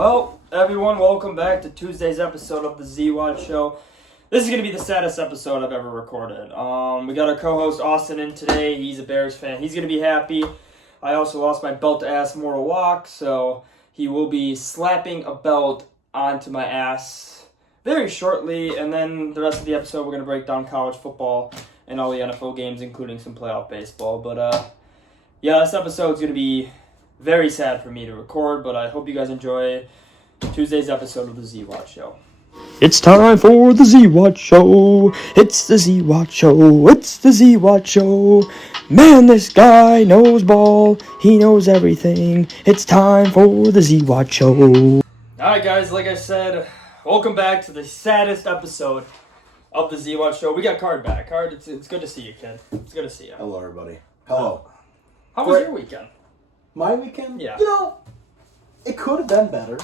Well, everyone, welcome back to Tuesday's episode of the Zwat Show. This is going to be the saddest episode I've ever recorded. We got our co-host Austin in today. He's a Bears fan. He's going to be happy. I also lost my belt to ass Mortal Walk, so he will be slapping a belt onto my ass very shortly. And then the rest of the episode, we're going to break down college football and all the NFL games, including some playoff baseball. But, this episode's going to be very sad for me to record, but I hope you guys enjoy Tuesday's episode of the Zwat Show. It's time for the Zwat Show. It's the Zwat Show. It's the Zwat Show. Man, this guy knows ball. He knows everything. It's time for the Zwat Show. Alright guys, like I said, welcome back to the saddest episode of the Zwat Show. We got Card back. Card, it's good to see you, kid. It's good to see you. Hello, everybody. Hello. How was your weekend? My weekend? Yeah. It could have been better.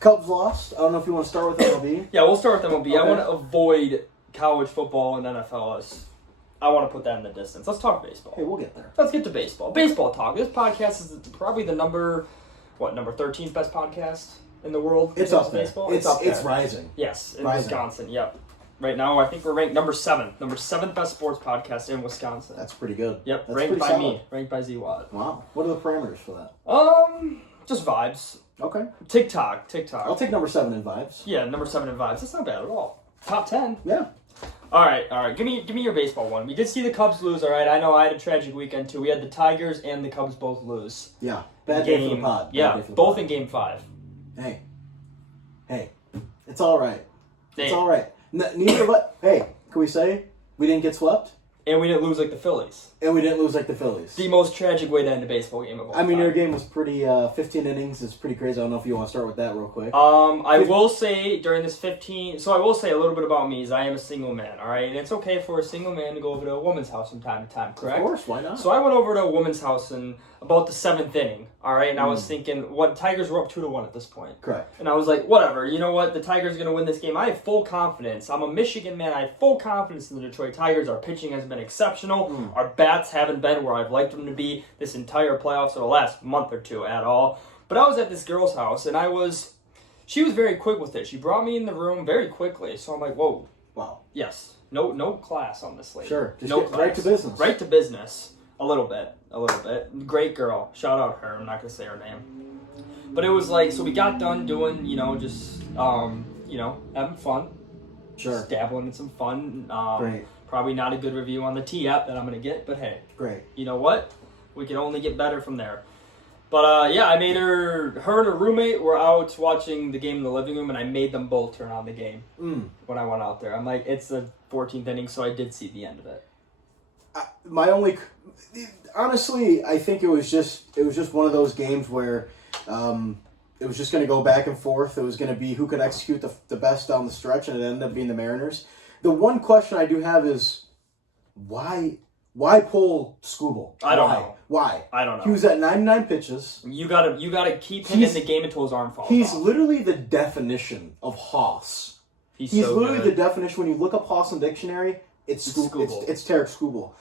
Cubs lost. I don't know if you want to start with MLB. Yeah, we'll start with MLB. Okay. I want to avoid college football and NFL. I want to put that in the distance. Let's talk baseball. Hey, we'll get there. Let's get to baseball. Baseball talk. This podcast is probably the number 13th best podcast in the world. It's up there. Baseball. It's up there. It's rising. Yes, in Rising. Wisconsin. Yep. Right now, I think we're ranked number 7. Number 7th best sports podcast in Wisconsin. That's pretty good. Yep, That's ranked pretty by solid. me. Ranked by Zwat. Wow. What are the parameters for that? Just vibes. Okay. TikTok. I'll take number 7 in vibes. Yeah, number 7 in vibes. That's not bad at all. Top 10. Yeah. All right. Give me your baseball one. We did see the Cubs lose. All right. I know I had a tragic weekend too. We had the Tigers and the Cubs both lose. Yeah. Bad day for the pod. Bad Yeah, day for the both pod. in Game 5. Hey. It's all right. It's Hey. all right. Neither of us. Hey, can we say we didn't get swept And we didn't lose like the Phillies. and we didn't lose like the Phillies? The most tragic way to end a baseball game of all time. Their game was pretty. 15 innings is pretty crazy. I don't know if you want to start with that real quick. I will say during this 15, so I will say a little bit about me is I am a single man, all right? And it's okay for a single man to go over to a woman's house from time to time, correct? Of course, why not? So I went over to a woman's house in about the 7th inning, all right? And I was thinking, Tigers were up 2-1 at this point. Correct. And I was like, whatever, you know what? The Tigers are going to win this game. I have full confidence. I'm a Michigan man. I have full confidence in the Detroit Tigers. Our pitching has been exceptional. Our bats haven't been where I've liked them to be this entire playoffs or the last month or two at all. But I was at this girl's house, and she was very quick with it. She brought me in the room very quickly. So I'm like, whoa. Wow. Yes. No class on this lady. Sure. Just no get class. right to business. Right to business. A little bit. Great girl. Shout out her. I'm not going to say her name. But it was like, so we got done doing, having fun. Sure. Just dabbling in some fun. Great. Probably not a good review on the T app that I'm going to get, but hey. Great. You know what? We can only get better from there. But, I made her and her roommate were out watching the game in the living room, and I made them both turn on the game when I went out there. I'm like, it's the 14th inning, so I did see the end of it. Honestly, I think it was just one of those games where it was just going to go back and forth. It was going to be who could execute the best down the stretch, and it ended up being the Mariners. The one question I do have is why pull Skubal? I don't know. Why? I don't know. He was at 99 pitches. You gotta keep him in the game until his arm falls He's off. literally the definition of Hoss. He's He's so literally good. the definition. When you look up Hoss in dictionary, it's Skubal. It's Tarek Skubal.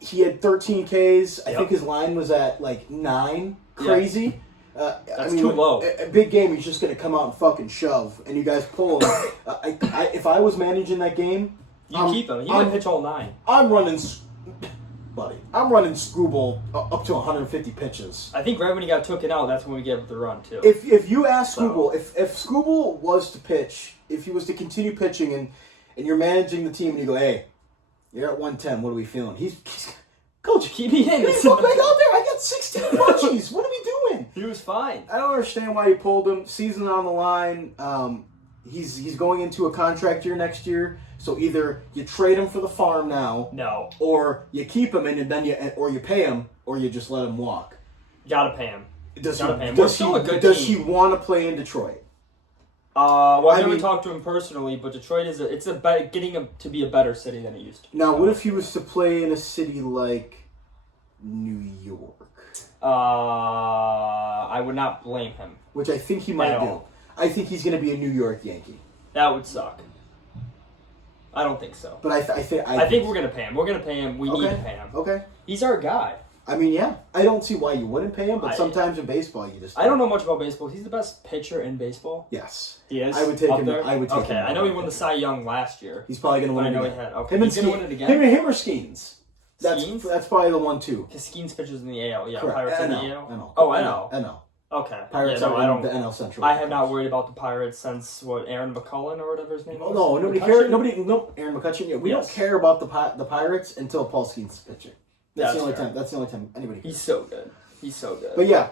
He had 13 Ks. I Yep. think his line was at like 9. Crazy. That's too low. A big game, he's just going to come out and fucking shove, and you guys pull him. If I was managing that game, You keep him. He might pitch all 9. I'm running Skubal up to 150 pitches. I think right when he got taken out, that's when we gave the run too. If you ask Skubal, if Skubal was to pitch, if he was to continue pitching, and you're managing the team, and you go, hey, you're at 110, what are we feeling? He's Coach, keep me in. Hey, fuck back out there. I got 16 punchies. What are we doing? He was fine. I don't understand why you pulled him. Season on the line. He's going into a contract year next year. So either you trade him for the farm now, No. or you keep him and then you pay him, or you just let him walk. Gotta pay him. Does Gotta pay him. We're still a good Does team. he want to play in Detroit? I haven't talked to him personally, but Detroit is getting him to be a better city than it used to be. Now, what if he was to play in a city like New York? I would not blame him. Which I think he might do. I think he's going to be a New York Yankee. That would suck. I don't think so. But I think we're gonna pay him. We're gonna pay him. We need to pay him. Okay. He's our guy. I mean, yeah. I don't see why you wouldn't pay him, but sometimes in baseball you just... I don't know much about baseball. He's the best pitcher in baseball? Yes. He is? I would take him. There? I would take him. Okay, I know he won the Cy Young last year. He's probably going to win it again. I know he had. Okay, he's going to win it again? Him or Skeens. Skeens? That's probably the one, too. Because Skeens pitches in the AL. Yeah, Correct. Pirates in the NL. AL? NL. Oh, NL. NL. Okay. Pirates I are in don't. the NL Central. I have not worried about the Pirates since Aaron McCullen or whatever his name was. No, nobody cares. Aaron McCutcheon. Yeah, we don't care about the Pirates until Paul Skeens is pitching. That's the only time. That's the only time anybody cares. He's so good. He's so good. But yeah,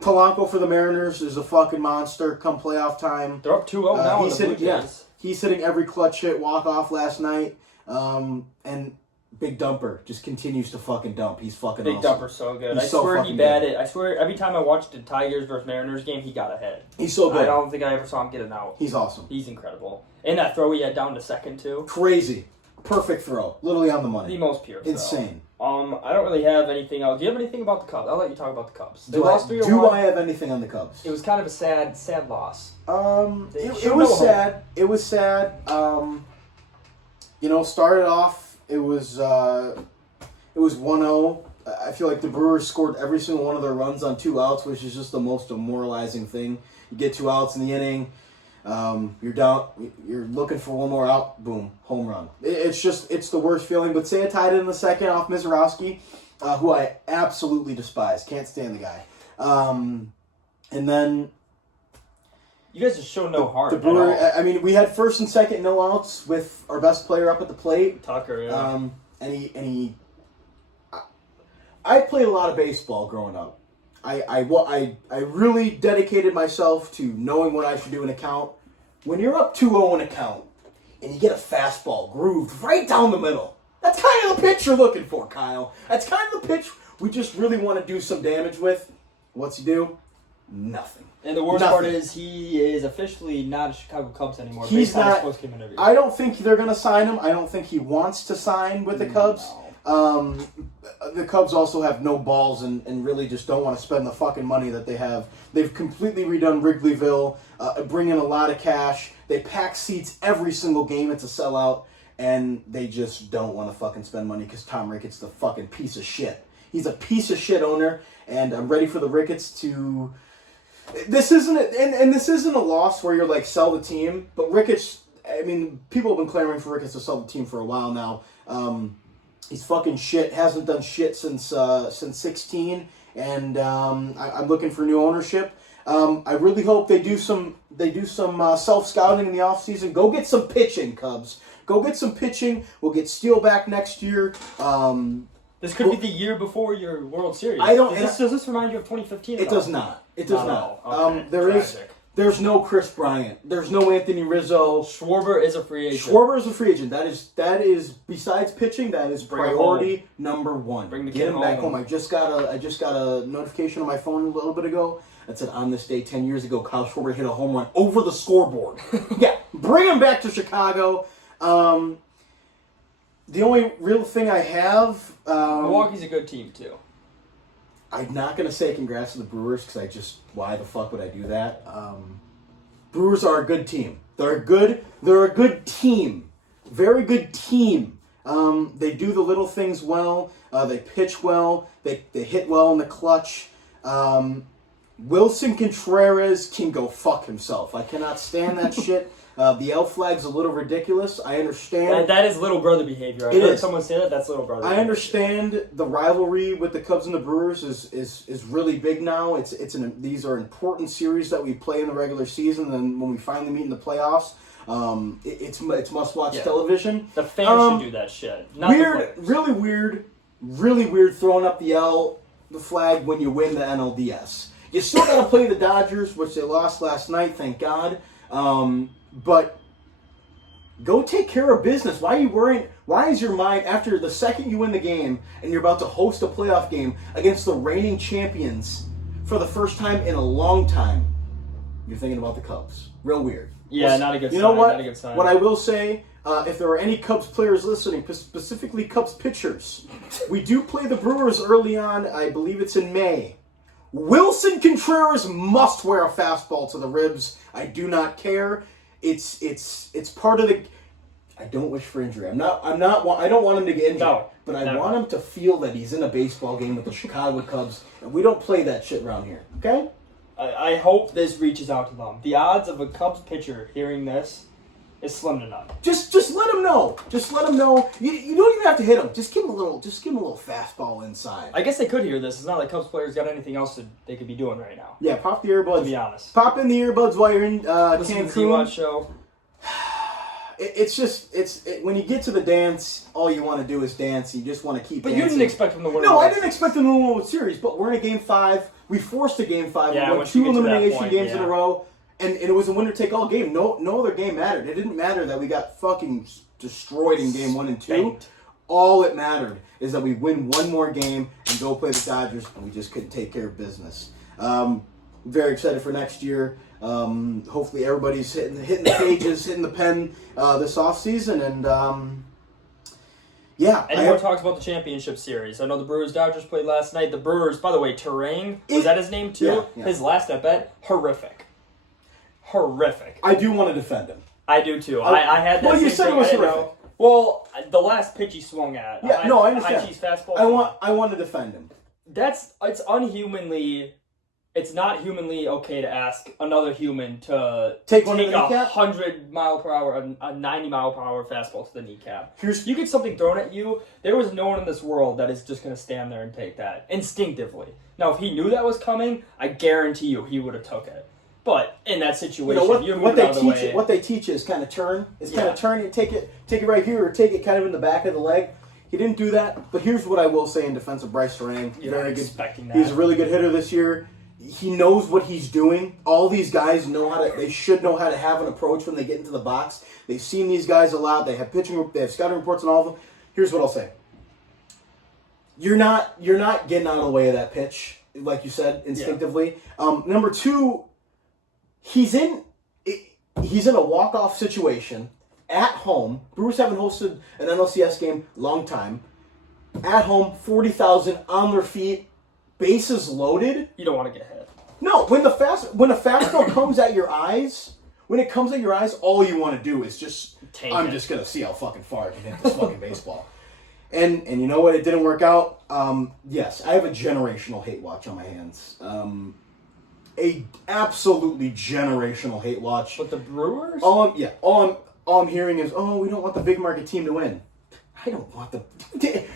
Polanco for the Mariners is a fucking monster. Come playoff time, they're up 2-0 now. He's hitting. Yeah, he's hitting every clutch hit, walk off last night. And Big Dumper just continues to fucking dump. He's fucking Big awesome. Dumper's so good. He's I so swear he fucking batted. good. I swear every time I watched the Tigers versus Mariners game, he got ahead. He's so good. I don't think I ever saw him get an out. He's awesome. He's incredible. And that throw he had down to second too. Crazy. Perfect throw. Literally on the money. The most pure throw. Insane. I don't really have anything else. Do you have anything about the Cubs? I'll let you talk about the Cubs. They lost 3-1. Do I have anything on the Cubs? It was kind of a sad loss. It was sad. It was sad. Started off, it was 1-0. I feel like the Brewers scored every single one of their runs on 2 outs, which is just the most demoralizing thing. You get 2 outs in the inning, you're down, you're looking for one more out, boom, home run. It's the worst feeling. But Seiya tied it in the second off Mizorowski, who I absolutely despise. Can't stand the guy. And then... You guys just show no heart. The Brewer, I mean, we had first and second no outs with our best player up at the plate. Tucker, yeah. I played a lot of baseball growing up. I really dedicated myself to knowing what I should do in a count. When you're up 2-0 in a count and you get a fastball grooved right down the middle, that's kind of the pitch you're looking for, Kyle. That's kind of the pitch we just really want to do some damage with. What's he do? Nothing. And the worst part is he is officially not a Chicago Cubs anymore. He's not. Interview. I don't think they're going to sign him. I don't think he wants to sign with the Cubs. No. The Cubs also have no balls and really just don't want to spend the fucking money that they have. They've completely redone Wrigleyville, bring in a lot of cash. They pack seats every single game. It's a sellout. And they just don't want to fucking spend money because Tom Ricketts the fucking piece of shit. He's a piece of shit owner, and I'm ready for the Ricketts to... This isn't a loss where you're like, sell the team, but Ricketts, I mean, people have been clamoring for Ricketts to sell the team for a while now. He's fucking shit, hasn't done shit since 16, and I'm looking for new ownership. I really hope they do some self-scouting in the offseason. Go get some pitching, Cubs. Go get some pitching. We'll get Steele back next year. This could be the year before your World Series. Does this remind you of 2015? It does not. It does not. Okay. There's no Chris Bryant. There's no Anthony Rizzo. Schwarber is a free agent. Schwarber is a free agent. That is besides pitching, that is priority number one. Bring the Get kid him back home. I just got a notification on my phone a little bit ago that said on this day 10 years ago, Kyle Schwarber hit a home run over the scoreboard. Yeah, bring him back to Chicago. The only real thing I have... Milwaukee's a good team, too. I'm not going to say congrats to the Brewers because why the fuck would I do that? Brewers are a good team. They're a good team. Very good team. They do the little things well. They pitch well. They hit well in the clutch. Wilson Contreras can go fuck himself. I cannot stand that shit. The L flag's a little ridiculous. I understand. That is little brother behavior. I heard someone say that. That's little brother behavior. I understand the rivalry with the Cubs and the Brewers is really big now. These are important series that we play in the regular season, and when we finally meet in the playoffs, it's must-watch television. The fans should do that shit. Not really weird throwing up the flag when you win the NLDS. You still got to play the Dodgers, which they lost last night, thank God. But go take care of business. Why are you worrying? Why is your mind, after the second you win the game and you're about to host a playoff game against the reigning champions for the first time in a long time, you're thinking about the Cubs? Real weird. Yeah, not a good sign. You know what? Not a good sign. What I will say, if there are any Cubs players listening, specifically Cubs pitchers, we do play the Brewers early on. I believe it's in May. Wilson Contreras must wear a fastball to the ribs. I do not care. It's part of the... I don't wish for injury. I don't want him to get injured. No, but I never. want him to feel that he's in a baseball game with the Chicago Cubs, and we don't play that shit around here. Okay? I hope this reaches out to them. The odds of a Cubs pitcher hearing this is slim to none. Just let him know. Just let him know. You don't even have to hit him. Just give him a little fastball inside. I guess they could hear this. It's not like Cubs players got anything else that they could be doing right now. Yeah, pop the earbuds. To be honest. Pop in the earbuds while you're in Listen to the Cancun. Z-Watch show. When you get to the dance, all you want to do is dance. You just want to keep But dancing. you didn't expect them to win. No, I didn't expect them to win the World Series, but we're in a Game 5. We forced a Game 5. Yeah, we won once you 2 get to that elimination point, games yeah. in a row, and it was a winner-take-all game. No other game mattered. It didn't matter that we got fucking destroyed in Game 1 and 2. Spanked. All it mattered is that we win one more game and go play the Dodgers, and we just couldn't take care of business. Very excited for next year. Hopefully everybody's hitting the pages, hitting the pen this offseason, and yeah. Any more talks about the championship series? I know the Brewers-Dodgers played last night. The Brewers, by the way, Terang, was that his name too? Yeah. His last at-bat, horrific. Horrific. I do want to defend him. I do too. I had that Well, you same said it thing. was I didn't horrific. know. Well, the last pitch he swung at. Yeah, no, I understand. High cheese fastball. I want to defend him. It's unhumanly. It's not humanly okay to ask another human to Take one to the a kneecap? 100 mile per hour, a 90 mile per hour fastball to the kneecap. Here's- You get something thrown at you. There was no one in this world that is just going to stand there and take that instinctively. Now, if he knew that was coming, I guarantee you he would have took it. But in that situation, you're moving out of the way. What they teach is kind of turn. It's kind Yeah. of turn. You take it right here, or take it kind of in the back of the leg. He didn't do that. But here's what I will say in defense of Bryce Terang. You're not expecting that. He's a really good hitter this year. He knows what he's doing. All these guys know how to. They should know how to have an approach when they get into the box. They've seen these guys a lot. They have They have scouting reports on all of them. Here's what I'll say. You're not getting out of the way of that pitch, like you said, instinctively. Number two, he's in a walk-off situation at home. Brewers haven't hosted an NLCS game long time. At home, 40,000 on their feet, bases loaded. You don't want to get hit. No, when a fastball comes at your eyes, all you want to do is just I'm just gonna see how fucking far I can hit this fucking baseball. And you know what? It didn't work out. Yes, I have a generational hate watch on my hands. A absolutely generational hate watch. But the Brewers? All I'm hearing is, oh, we don't want the big market team to win. I don't want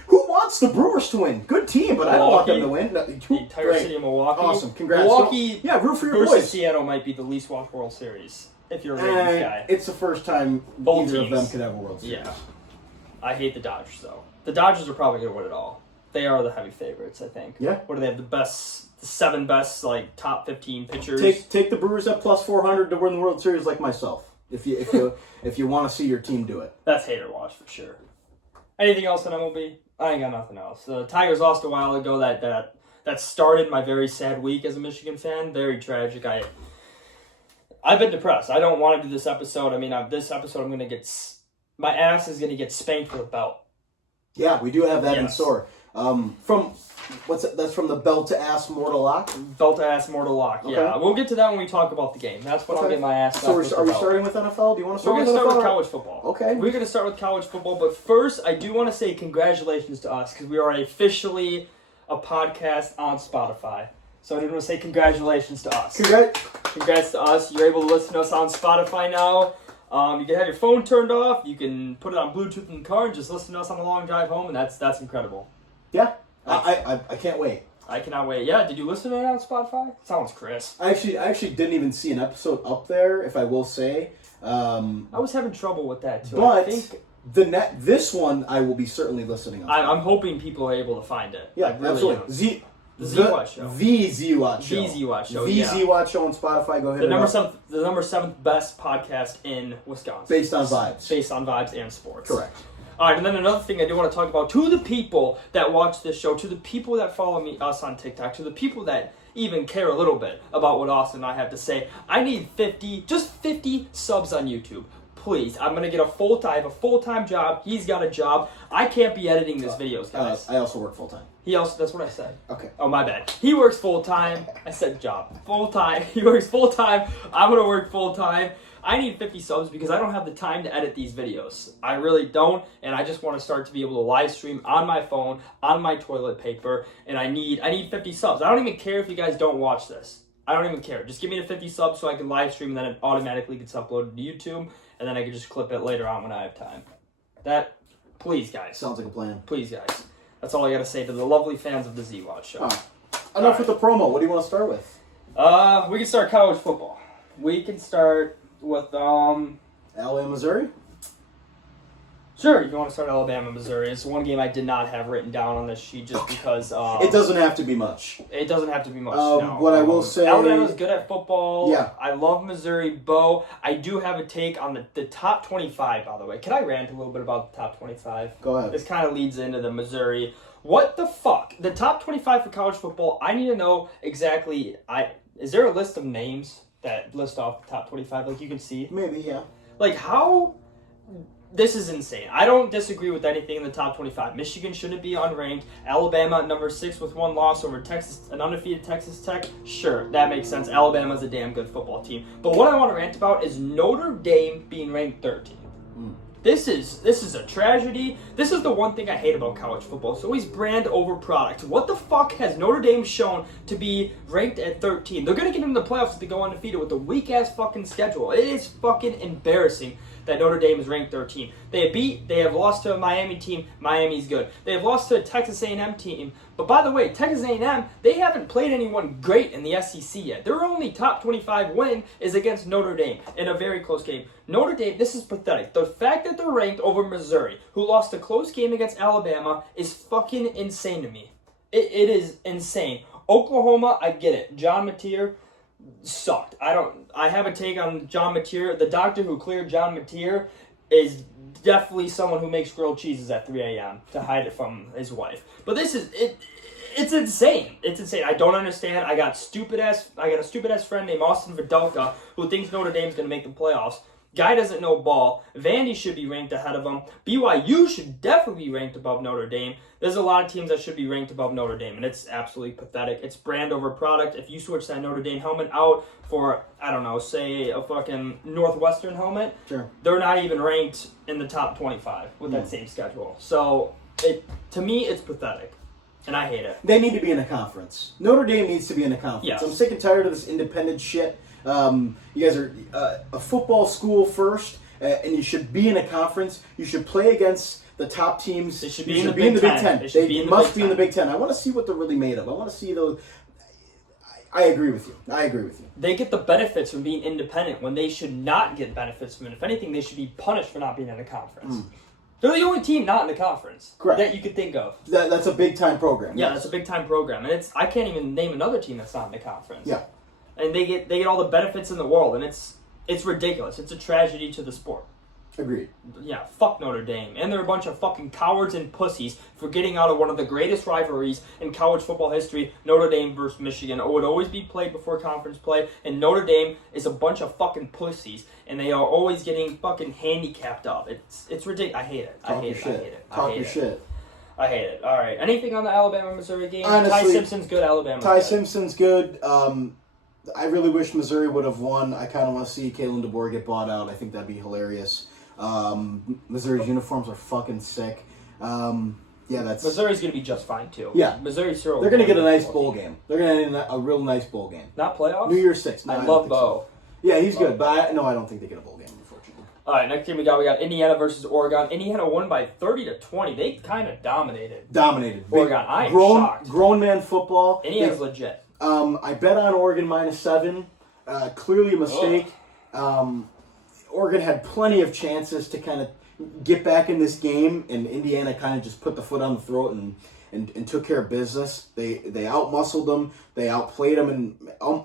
who wants the Brewers to win? Good team, but I don't want them to win. No, The entire city of Milwaukee. Awesome, congrats. Milwaukee root for your versus boys. Seattle might be the least watched World Series. If you're a Ravens guy. It's the first time Both either teams. of them could have a World Series. Yeah. I hate the Dodgers, though. The Dodgers are probably going to win it all. They are the heavy favorites, I think. Yeah. What do they have? The 7 best, top 15 pitchers? Take the Brewers at plus 400 to win the World Series, like myself. If you want to see your team do it. That's hater watch for sure. Anything else in MLB? I ain't got nothing else. The Tigers lost a while ago. That started my very sad week as a Michigan fan. Very tragic. I've been depressed. I don't want to do this episode. I mean, this episode I'm gonna my ass is gonna get spanked with a belt. Yeah, we do have that in Yes. store. That's from the belt to ass mortal lock. Belt to ass mortal lock. Okay. Yeah, we'll get to that when we talk about the game. That's when I'll Okay. get my ass. So slapped are we with the belt. starting with NFL? Do you want to We're start going with to start NFL? with college football. Okay. We're going to start with college football, but first, I do want to say congratulations to us because we are officially a podcast on Spotify. So I do want to say congratulations to us. Congrats to us. You're able to listen to us on Spotify now. You can have your phone turned off. You can put it on Bluetooth in the car and just listen to us on a long drive home, and that's incredible. Yeah, I can't wait. I cannot wait. Yeah, did you listen to it on Spotify? Sounds crisp. I actually didn't even see an episode up there, if I will say. I was having trouble with that too. But I think this one I will be certainly listening on. I'm hoping people are able to find it. Yeah, I really absolutely. am. The Z-Watch Show. The Z-Watch Show. The Z-Watch Show, The yeah. Z-Watch Show on Spotify. Go ahead. The number 7th best podcast in Wisconsin. Based on vibes. Based on vibes and sports. Correct. All right, and then another thing I do want to talk about, to the people that watch this show, to the people that follow us on TikTok, to the people that even care a little bit about what Austin and I have to say, I need 50 subs on YouTube. Please, I have a full-time job. He's got a job. I can't be editing these videos, guys. I also work full-time. That's what I said. Okay. Oh, my bad. He works full-time. I said job. Full-time. He works full-time. I'm going to work full-time. I need 50 subs because I don't have the time to edit these videos. I really don't, and I just want to start to be able to live stream on my phone, on my toilet paper, and I need 50 subs. I don't even care if you guys don't watch this. I don't even care. Just give me the 50 subs so I can live stream, and then it automatically gets uploaded to YouTube, and then I can just clip it later on when I have time. Please, guys. Sounds like a plan. Please, guys. That's all I gotta say to the lovely fans of the Zwat Show. Enough with the promo. What do you want to start with? We can start college football. We can start with Alabama, Missouri? Sure, you want to start Alabama, Missouri. It's one game I did not have written down on this sheet just because it doesn't have to be much. It doesn't have to be much. No. What I will say, Alabama's good at football. Yeah. I love Missouri. Bo, I do have a take on the top 25, by the way. Can I rant a little bit about the top 25? Go ahead. This kind of leads into the Missouri. What the fuck? The top 25 for college football, I need to know exactly. Is there a list of names that list off the top 25 like you can see? Maybe, yeah. Like, how? This is insane. I don't disagree with anything in the top 25. Michigan shouldn't be unranked. Alabama at number 6 with 1 loss over Texas, an undefeated Texas Tech. Sure, that makes sense. Alabama's a damn good football team. But what I want to rant about is Notre Dame being ranked 13th. This is a tragedy. This is the one thing I hate about college football. It's always brand over product. What the fuck has Notre Dame shown to be ranked at 13? They're going to get into the playoffs if they go undefeated with a weak-ass fucking schedule. It is fucking embarrassing that Notre Dame is ranked 13. They have lost to a Miami team. Miami's good. They have lost to a Texas A&M team. But by the way, Texas A&M, they haven't played anyone great in the SEC yet. Their only top 25 win is against Notre Dame in a very close game. Notre Dame, this is pathetic. The fact that they're ranked over Missouri, who lost a close game against Alabama, is fucking insane to me. It is insane. Oklahoma, I get it. John Mateer sucked. I have a take on John Mateer. The doctor who cleared John Mateer is definitely someone who makes grilled cheeses at 3 a.m. to hide it from his wife. But this is it's insane. It's insane. I don't understand. I got a stupid ass friend named Austin Videlka who thinks Notre Dame's gonna make the playoffs. Guy doesn't know ball. Vandy should be ranked ahead of him. BYU should definitely be ranked above Notre Dame. There's a lot of teams that should be ranked above Notre Dame, and it's absolutely pathetic. It's brand over product. If you switch that Notre Dame helmet out for, I don't know, say a fucking Northwestern helmet, sure, they're not even ranked in the top 25 with that same schedule. So, to me, it's pathetic, and I hate it. They need to be in a conference. Notre Dame needs to be in a conference. Yes. I'm sick and tired of this independent shit. You guys are a football school first, and you should be in a conference. You should play against the top teams. They should be in the Big Ten. They must be in the Big Ten. I want to see what they're really made of. I want to see those. I agree with you. They get the benefits from being independent when they should not get benefits from it. If anything, they should be punished for not being in a conference. They're the only team not in the conference. Correct. That you could think of. That's a big time program. Yeah, that's a big time program, and I can't even name another team that's not in the conference. Yeah. And they get all the benefits in the world, and it's ridiculous. It's a tragedy to the sport. Agreed. Yeah, fuck Notre Dame. And they're a bunch of fucking cowards and pussies for getting out of one of the greatest rivalries in college football history, Notre Dame versus Michigan. It would always be played before conference play, and Notre Dame is a bunch of fucking pussies, and they are always getting fucking handicapped up. It's ridiculous. I hate it. Talk your shit. I hate it. All right. Anything on the Alabama-Missouri game? Honestly, Ty Simpson's good. Alabama's Ty good. Simpson's good. I really wish Missouri would have won. I kind of want to see Kalen DeBoer get bought out. I think that'd be hilarious. Missouri's uniforms are fucking sick. Missouri's going to be just fine, too. Yeah. Missouri's They're going to get a nice bowl game. They're going to get a real nice bowl game. Not playoffs? New Year's 6. No, I love Bo. So. Yeah, he's good, but I don't think they get a bowl game, unfortunately. All right, next game we got Indiana versus Oregon. Indiana won by 30-20. They kind of dominated. Oregon. I am shocked. Grown man football. Indiana's legit. I bet on Oregon -7. Clearly a mistake. Oregon had plenty of chances to kind of get back in this game, and Indiana kind of just put the foot on the throat and took care of business. They outmuscled them. They outplayed them in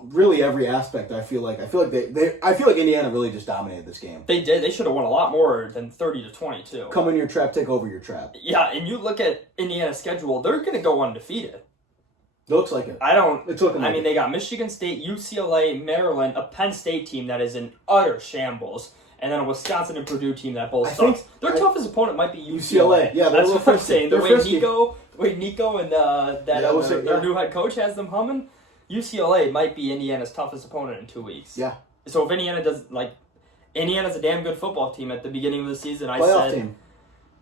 really every aspect. I feel like Indiana really just dominated this game. They did. They should have won a lot more than 30-20 too. Come in your trap, take over your trap. Yeah, and you look at Indiana's schedule; they're going to go undefeated. Looks like it. They got Michigan State, UCLA, Maryland, a Penn State team that is in utter shambles, and then a Wisconsin and Purdue team that both sucks. Their toughest opponent might be UCLA. Yeah, that's what I'm saying. The way Nico and their new head coach has them humming, UCLA might be Indiana's toughest opponent in 2 weeks. Yeah. So if Indiana does Indiana's a damn good football team. At the beginning of the season, I Playoff said, team.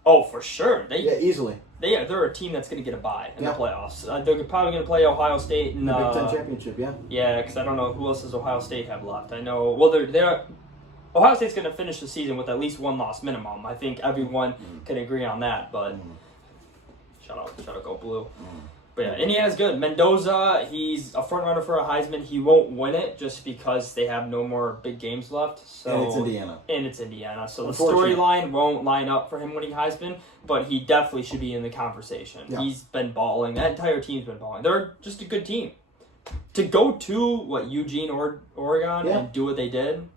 "Oh, for sure, Yeah, easily. they're a team that's going to get a bye in the playoffs. They're probably going to play Ohio State in The Big Ten championship. Yeah. Yeah, because I don't know who else does Ohio State have left. I know. Well, they're Ohio State's going to finish the season with at least one loss minimum. I think everyone can agree on that. But shout out, go Blue. But yeah, Indiana's good. Mendoza, he's a front runner for a Heisman. He won't win it just because they have no more big games left. So And it's Indiana. So the storyline won't line up for him winning Heisman, but he definitely should be in the conversation. Yeah. He's been balling. That entire team's been balling. They're just a good team. To go to Eugene or Oregon and do what they did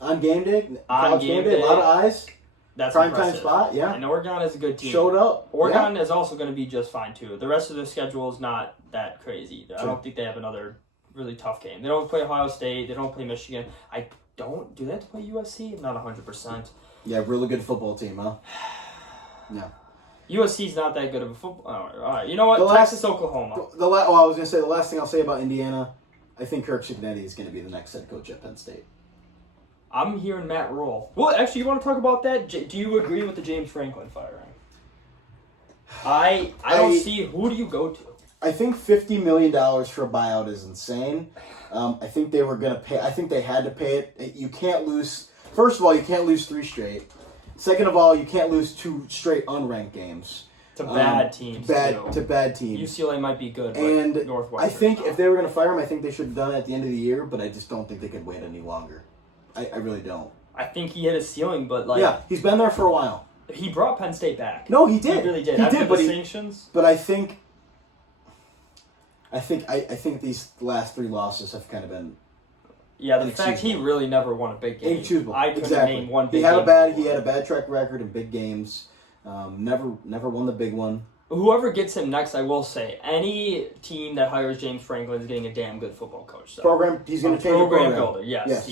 on game day, a lot of eyes. That's prime impressive. time spot, yeah. And Oregon is a good team. Showed up. Oregon is also going to be just fine too. The rest of their schedule is not that crazy. I don't think they have another really tough game. They don't play Ohio State. They don't play Michigan. Do they have to play USC? I'm not 100%. Yeah, really good football team, huh? Yeah. USC's not that good of a football. All right. You know what? Texas, Oklahoma. I was going to say the last thing I'll say about Indiana, I think Kirk Cignetti is going to be the next head coach at Penn State. I'm hearing Matt Rule. Well, actually, you want to talk about that? Do you agree with the James Franklin firing? I don't see. Who do you go to? I think $50 million for a buyout is insane. I think they were going to pay. I think they had to pay it. You can't lose. First of all, you can't lose 3 straight. Second of all, you can't lose 2 straight unranked games. To bad teams. To bad teams. UCLA might be good, and but Northwestern. I think if they were going to fire him, I think they should have done it at the end of the year, but I just don't think they could wait any longer. I really don't. I think he hit his ceiling, but yeah, he's been there for a while. He brought Penn State back. No, he did. He really did. He After did, the sanctions. But I think these last 3 losses have kind of been. Yeah, the fact he really never won a big game. Inexcusable. I couldn't name one big He game. He had a bad track record in big games. Never won the big one. Whoever gets him next, I will say, any team that hires James Franklin is getting a damn good football coach. So. He's going to change the program builder. Yes.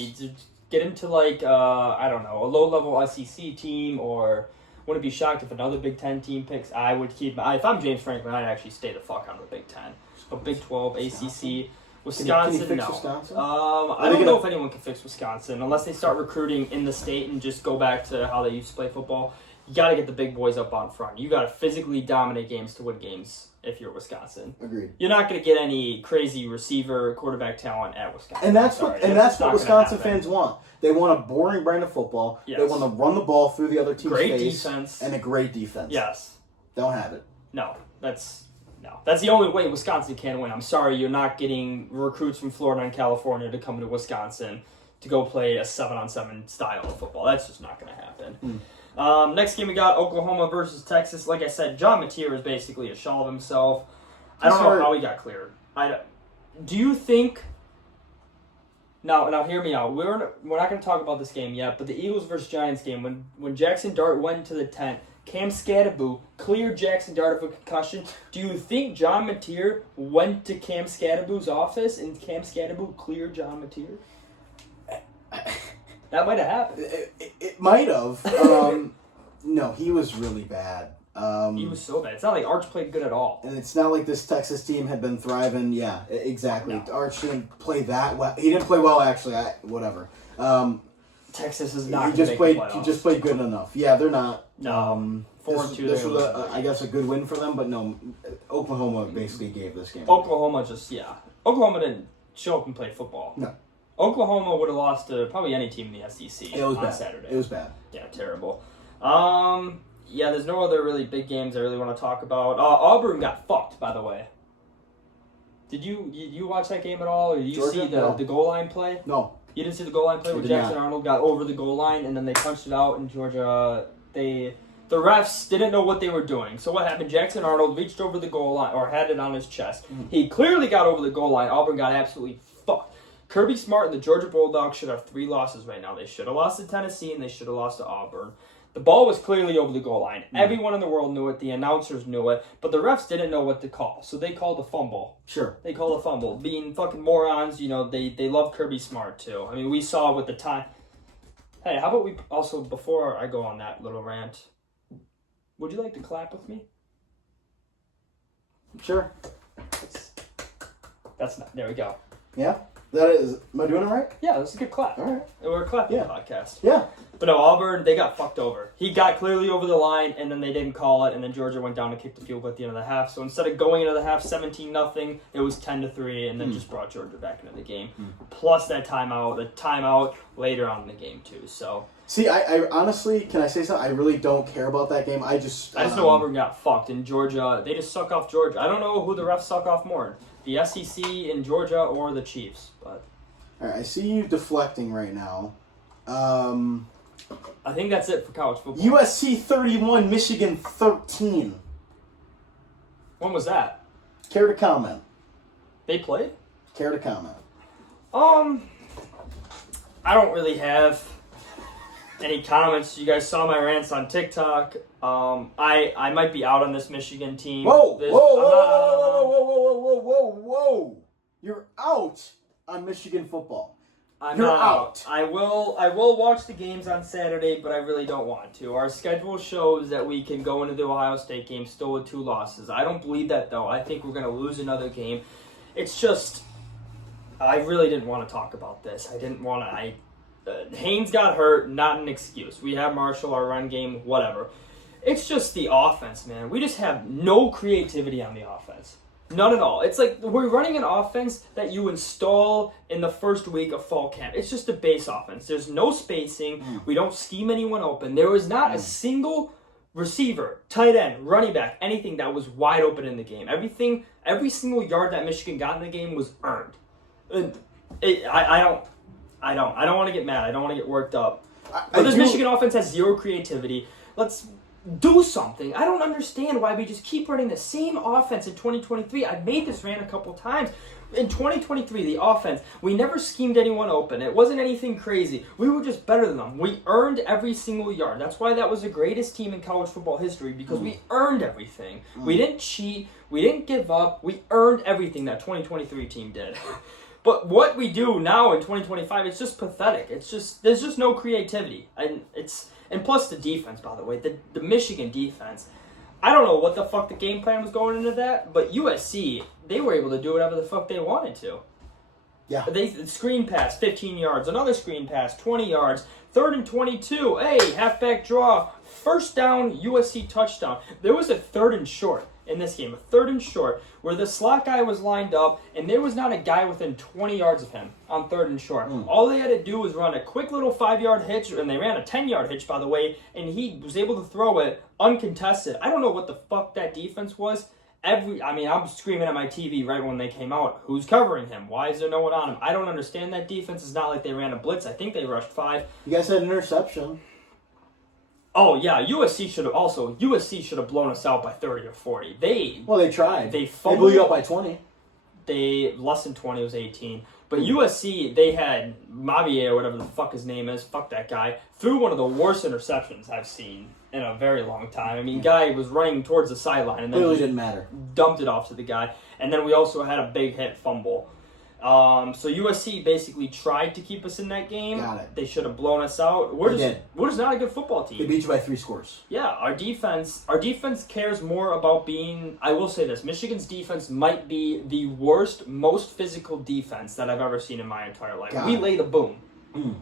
Get him to I don't know, a low-level SEC team, or wouldn't be shocked if another Big Ten team picks. I would keep. If I'm James Franklin, I'd actually stay the fuck out of the Big Ten. But Big 12, ACC, Wisconsin, can he fix no. Wisconsin? I don't know if anyone can fix Wisconsin unless they start recruiting in the state and just go back to how they used to play football. You got to get the big boys up on front. You got to physically dominate games to win games if you're Wisconsin. Agreed. You're not going to get any crazy receiver, quarterback talent at Wisconsin. And that's what Wisconsin fans want. They want a boring brand of football. Yes. They want to run the ball through the other team's face. Defense. And a great defense. Yes. Don't have it. No. That's the only way Wisconsin can win. I'm sorry, you're not getting recruits from Florida and California to come to Wisconsin to go play a 7-on-7 style of football. That's just not going to happen. Next game we got Oklahoma versus Texas. Like I said, John Mateer is basically a shell of himself. I don't know how he got cleared. Do you think... Now hear me out. We're not going to talk about this game yet, but the Eagles versus Giants game, when Jackson Dart went into the tent, Cam Scadaboo cleared Jackson Dart of a concussion. Do you think John Mateer went to Cam Scadaboo's office and Cam Scadaboo cleared John Mateer? That might have happened. It might have. No, he was really bad. He was so bad. It's not like Arch played good at all. And it's not like this Texas team had been thriving. Yeah, exactly. No. Arch didn't play that well. He didn't play well, actually. Whatever. Texas is not. He just played good enough. Yeah, they're not. No. 4-2. This was, I guess, a good win for them, but no, Oklahoma basically gave this game. Oklahoma didn't show up and play football. No. Oklahoma would have lost to probably any team in the SEC on Saturday. It was bad. Yeah, terrible. Yeah, there's no other really big games I really want to talk about. Auburn got fucked, by the way. Did you watch that game at all, or did you see the goal line play? No. You didn't see the goal line play where Jackson Arnold got over the goal line and then they punched it out, and Georgia, the refs didn't know what they were doing. So what happened? Jackson Arnold reached over the goal line, or had it on his chest. He clearly got over the goal line. Auburn got absolutely fucked. Kirby Smart and the Georgia Bulldogs should have 3 losses right now. They should have lost to Tennessee and they should have lost to Auburn. The ball was clearly over the goal line. Everyone in the world knew it. The announcers knew it. But the refs didn't know what to call. So they called a fumble. Sure. They called a fumble. Being fucking morons, they love Kirby Smart too. I mean, we saw with the time. Hey, how about we also, before I go on that little rant, would you like to clap with me? Sure. That's not, there we go. Yeah? That is, am I doing it right? Yeah, this is a good clap. All right. We're a clapping Yeah. podcast. Yeah. But no, Auburn, they got fucked over. He got clearly over the line, and then they didn't call it, and then Georgia went down to kick the field goal at the end of the half. So instead of going into the half 17-0, it was 10-3, and then just brought Georgia back into the game. Plus that timeout later on in the game too. So See, I honestly, can I say something? I really don't care about that game. I just know Auburn got fucked, and Georgia, they just suck off Georgia. I don't know who the refs suck off more, the SEC in Georgia or the Chiefs. But all right, I see you deflecting right now. I think that's it for college football. USC 31, Michigan 13. When was that? Care to comment? They played? Care to comment? I don't really have any comments. You guys saw my rants on TikTok. I might be out on this Michigan team. Whoa, This- whoa, whoa, I'm not- whoa, whoa, whoa, whoa, whoa, whoa! You're out on Michigan football. I'm You're not out. I will watch the games on Saturday, but I really don't want to. Our schedule shows that we can go into the Ohio State game still with 2 losses. I don't believe that, though. I think we're going to lose another game. It's just, I really didn't want to talk about this. I didn't want to. Haynes got hurt, not an excuse. We have Marshall, our run game, whatever. It's just the offense, man. We just have no creativity on the offense. None at all. It's like we're running an offense that you install in the first week of fall camp. It's just a base offense. There's no spacing. We don't scheme anyone open. There was not a single receiver, tight end, running back, anything that was wide open in the game. Every single yard that Michigan got in the game was earned. And I don't want to get mad. I don't want to get worked up. But this Michigan offense has zero creativity. Let's do something. I don't understand why we just keep running the same offense in 2023. I've made this rant a couple times. In 2023, the offense, we never schemed anyone open. It wasn't anything crazy. We were just better than them. We earned every single yard. That's why that was the greatest team in college football history, because we earned everything. We didn't cheat. We didn't give up. We earned everything that 2023 team did. But what we do now in 2025, it's just pathetic. It's just, there's just no creativity. And plus the defense, by the way, the Michigan defense. I don't know what the fuck the game plan was going into that, but USC, they were able to do whatever the fuck they wanted to. Yeah. They screen pass, 15 yards, another screen pass, 20 yards, 3rd and 22, hey, halfback draw, first down, USC touchdown. There was a 3rd and short in this game, a 3rd and short, where the slot guy was lined up, and there was not a guy within 20 yards of him on 3rd and short. All they had to do was run a quick little 5-yard hitch, and they ran a 10-yard hitch, by the way, and he was able to throw it uncontested. I don't know what the fuck that defense was. I'm screaming at my TV right when they came out. Who's covering him? Why is there no one on him? I don't understand that defense. It's not like they ran a blitz. I think they rushed 5. You guys had an interception. Oh, yeah, USC should have blown us out by 30 or 40. They tried. They They blew you up by 20. They, less than 20, it was 18. But USC, they had Mavier, or whatever the fuck his name is, fuck that guy, threw one of the worst interceptions I've seen in a very long time. I mean, guy was running towards the sideline and then Clearly didn't matter. Dumped it off to the guy. And then we also had a big hit fumble. So USC basically tried to keep us in that game. Got it. They should have blown us out. We're just not a good football team. They beat you by 3 scores. Yeah, our defense cares more about being, I will say this, Michigan's defense might be the worst, most physical defense that I've ever seen in my entire life. We lay the boom.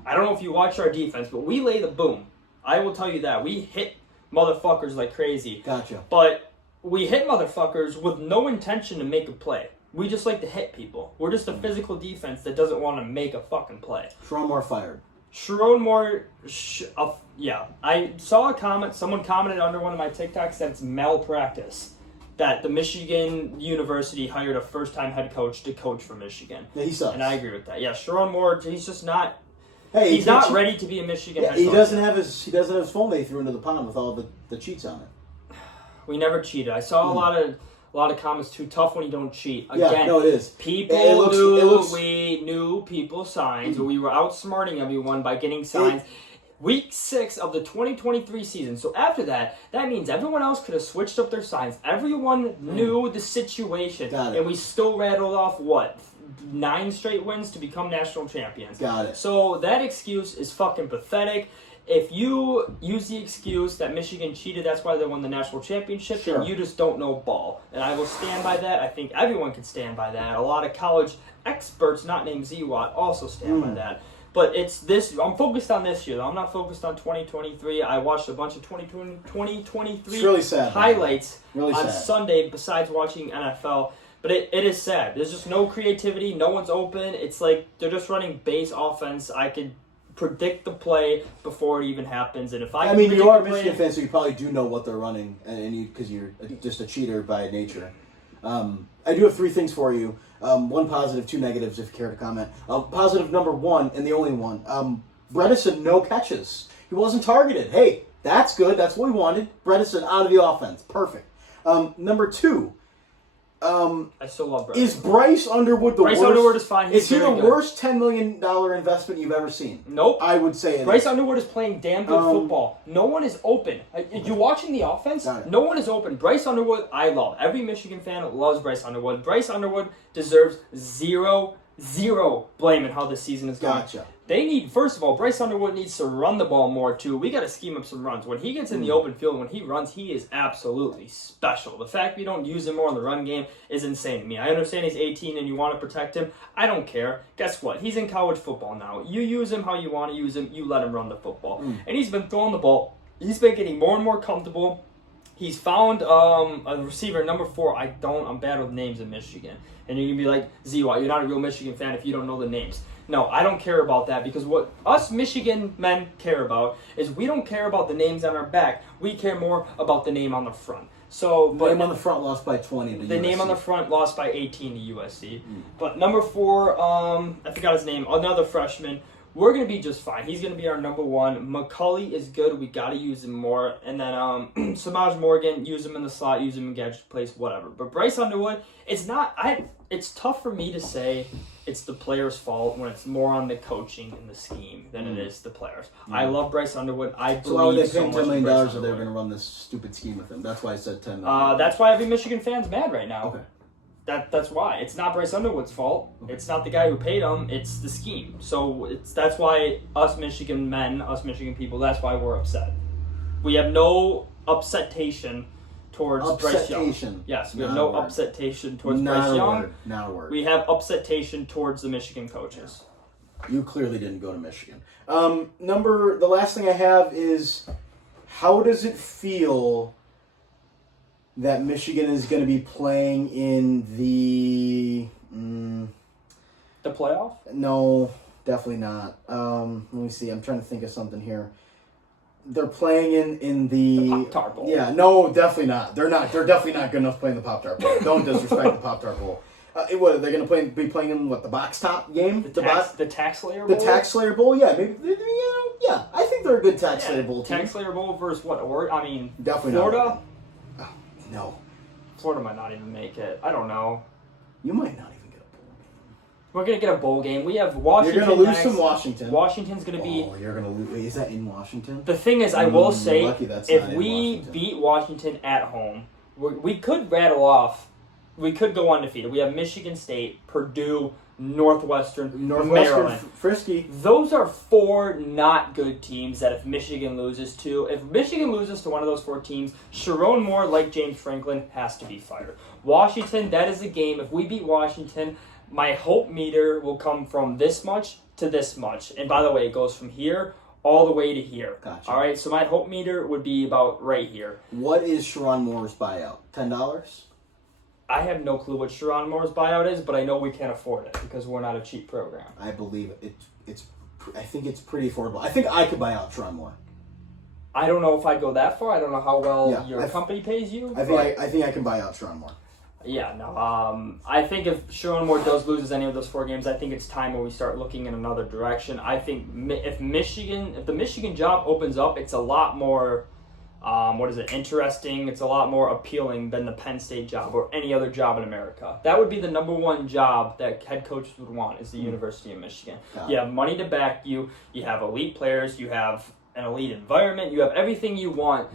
I don't know if you watch our defense, but we lay the boom. I will tell you that. We hit motherfuckers like crazy. Gotcha. But we hit motherfuckers with no intention to make a play. We just like to hit people. We're just a physical defense that doesn't want to make a fucking play. Sharon Moore fired. Sharon Moore, yeah. I saw a comment, someone commented under one of my TikToks that it's malpractice. That the Michigan University hired a first-time head coach to coach for Michigan. Yeah, he sucks. And I agree with that. Yeah, Sharon Moore, he's just not... Hey, he's not ready to be a Michigan head coach. He doesn't have his phone they threw into the pond with all the cheats on it. We never cheated. I saw a lot of comments too tough when you don't cheat. Again, yeah, no, it is. People we knew people's signs, or we were outsmarting everyone by getting signs. Week 6 of the 2023 season. So after that, that means everyone else could have switched up their signs. Everyone knew the situation. And we still rattled off, 9 straight wins to become national champions. Got it. So that excuse is fucking pathetic. if you use the excuse that Michigan cheated, that's why they won the national championship, Sure. then you just don't know ball. And I will stand by that. I think everyone can stand by that. A lot of college experts, not named Zwat, also stand by that. But it's this. I'm focused on this year, though. I'm not focused on 2023. I watched a bunch of 2023 It's really sad, highlights really on sad. Sunday besides watching NFL. But it is sad. There's just no creativity. No one's open. It's like they're just running base offense. I could predict the play before it even happens. And if I mean, predict you are a the play- Michigan fan, so you probably do know what they're running, and you because you're just a cheater by nature. I do have 3 things for you. 1 positive, 2 negatives, if you care to comment. Positive number 1, and the only one. Bredesen, no catches. He wasn't targeted. Hey, that's good. That's what we wanted. Bredesen out of the offense. Perfect. Number 2. I still love Bryce. Is Bryce Underwood the Bryce worst? Underwood is fine. He's Is he the very good. worst $10 million investment you've ever seen? Nope. I would say it Bryce is. Underwood is playing damn good football. No one is open. You're watching the offense. Got it. No one is open. Bryce Underwood, I love. Every Michigan fan loves Bryce Underwood. Bryce Underwood deserves zero blame in how this season is going. Gotcha. They need, first of all, Bryce Underwood needs to run the ball more, too. We got to scheme up some runs. When he gets in the open field, when he runs, he is absolutely special. The fact we don't use him more in the run game is insane to me. I understand he's 18 and you want to protect him. I don't care. Guess what? He's in college football now. You use him how you want to use him. You let him run the football. And he's been throwing the ball. He's been getting more and more comfortable. He's found a receiver, number 4. I'm bad with names in Michigan. And you're going to be like, Zwat, you're not a real Michigan fan if you don't know the names. No, I don't care about that because what us Michigan men care about is we don't care about the names on our back. We care more about the name on the front. So, The but name on the front lost by 20 to the USC. name on the front lost by 18 to USC. But number 4, I forgot his name, another freshman. We're going to be just fine. He's going to be our number 1. McCulley is good. We got to use him more. And then Samaj Morgan, use him in the slot, use him in gadget place, whatever. But Bryce Underwood, it's tough for me to say it's the player's fault when it's more on the coaching and the scheme than it is the players. I love Bryce Underwood. I believe So why would they so pay much $10 in million Bryce if they were Underwood. going to run this stupid scheme with him? That's why I said $10 million. That's why every Michigan fan's mad right now. Okay. That's why. It's not Bryce Underwood's fault. It's not the guy who paid him. It's the scheme. So that's why us Michigan men, us Michigan people, that's why we're upset. We have no upsetation towards Bryce Young. Upsetation. Yes, we have Not a no word. upsetation towards Not Bryce a Young. word. Not a word. We have upsetation towards the Michigan coaches. You clearly didn't go to Michigan. The last thing I have is, how does it feel that Michigan is going to be playing in the... The playoff? No, definitely not. Let me see. I'm trying to think of something here. They're playing in the Pop-Tart Bowl. Yeah, no, definitely not. They're not. They're definitely not good enough to play in the Pop-Tart Bowl. Don't disrespect the Pop-Tart Bowl. What they're going to be playing in the box top game? The Tax Slayer The Bowl? Tax Slayer Bowl? Yeah, maybe. Yeah, I think they're a good Tax Slayer Bowl team. Tax Slayer Bowl versus what? Definitely Florida? not. No, Florida might not even make it. I don't know. you might not even get a bowl game. We're going to get a bowl game. We have Washington You're going to lose next. to Washington. Washington's going to be... Oh, you're going to lose. Wait, is that in Washington? The thing is, I will say, lucky that's if not in we Washington. beat Washington at home, we could rattle off. We could go undefeated. We have Michigan State, Purdue, Northwestern, Maryland. Frisky. Those are 4 not good teams that if Michigan loses to, one of those 4 teams, Sharon Moore, like James Franklin, has to be fired. Washington, that is a game. If we beat Washington, my hope meter will come from this much to this much. And by the way, it goes from here all the way to here. Gotcha. All right, so my hope meter would be about right here. What is Sharon Moore's buyout? $10? I have no clue what Sharon Moore's buyout is, but I know we can't afford it because we're not a cheap program. I believe I think it's pretty affordable. I think I could buy out Sharon Moore. I don't know if I'd go that far. I don't know how well Yeah, your company pays you. I think I can buy out Sharon Moore. Yeah, no. I think if Sharon Moore does lose any of those 4 games, I think it's time where we start looking in another direction. I think if the Michigan job opens up, it's a lot more, interesting. It's a lot more appealing than the Penn State job or any other job in America. That would be the number 1 job that head coaches would want is the University of Michigan. You have money to back you. You have elite players. You have an elite environment. You have everything you want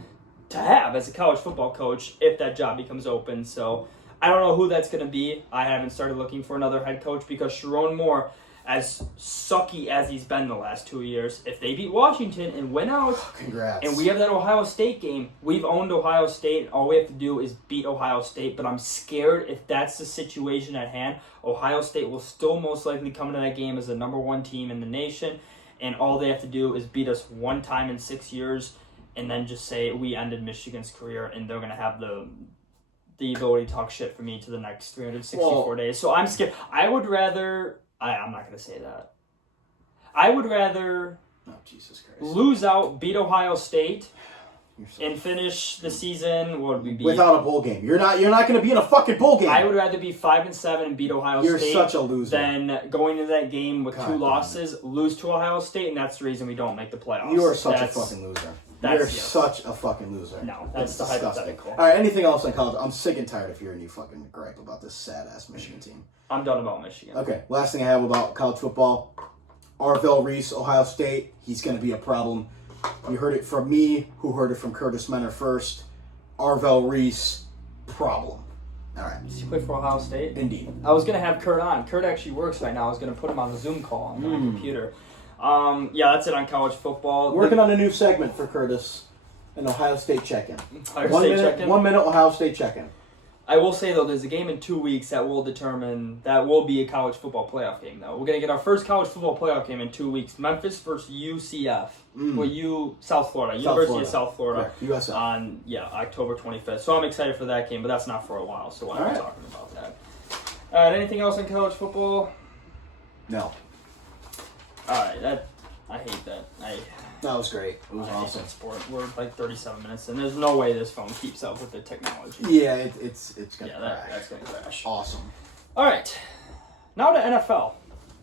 to have as a college football coach if that job becomes open. So I don't know who that's going to be. I haven't started looking for another head coach because Sharon Moore, as sucky as he's been the last 2 years, if they beat Washington and win out, Congrats. and we have that Ohio State game, we've owned Ohio State, and all we have to do is beat Ohio State, but I'm scared if that's the situation at hand, Ohio State will still most likely come into that game as the number 1 team in the nation, and all they have to do is beat us one time in 6 years, and then just say we ended Michigan's career, and they're going to have the ability to talk shit for me to the next 364 days. So I'm scared. I would rather... I'm not going to say that. I would rather Jesus Christ. lose out, beat Ohio State, and finish the season. What would we be? Without a bowl game. You're not going to be in a fucking bowl game. I would rather be 5-7 and beat Ohio You're State. You're such a loser. Than going into that game with 2 losses, lose to Ohio State, and that's the reason we don't make the playoffs. You are such a fucking loser. You're such a fucking loser. No, that's the hypothetical. All right, anything else on college? I'm sick and tired of hearing you fucking gripe about this sad-ass Michigan team. I'm done about Michigan. Okay, last thing I have about college football. Arvell Reese, Ohio State. He's going to be a problem. You heard it from me, who heard it from Curtis Menner first. Arvell Reese, problem. All right. Does he play for Ohio State? Indeed. I was going to have Kurt on. Kurt actually works right now. I was going to put him on the Zoom call on my computer. Yeah, that's it on college football. Working on a new segment for Curtis, an Ohio State check-in. Ohio State check-in? 1 minute Ohio State check-in. I will say, though, there's a game in 2 weeks that will be a college football playoff game, though. We're going to get our first college football playoff game in 2 weeks. Memphis versus UCF. South Florida. University of South Florida. Correct. USF. On, October 25th. So I'm excited for that game, but that's not for a while, so I'm not talking about that. Anything else in college football? No. Alright, I hate that. That was great. It was awesome. Hate that sport. We're like 37 minutes, and there's no way this phone keeps up with the technology. Yeah, it's gonna crash. That's gonna crash. Awesome. All right, now to NFL.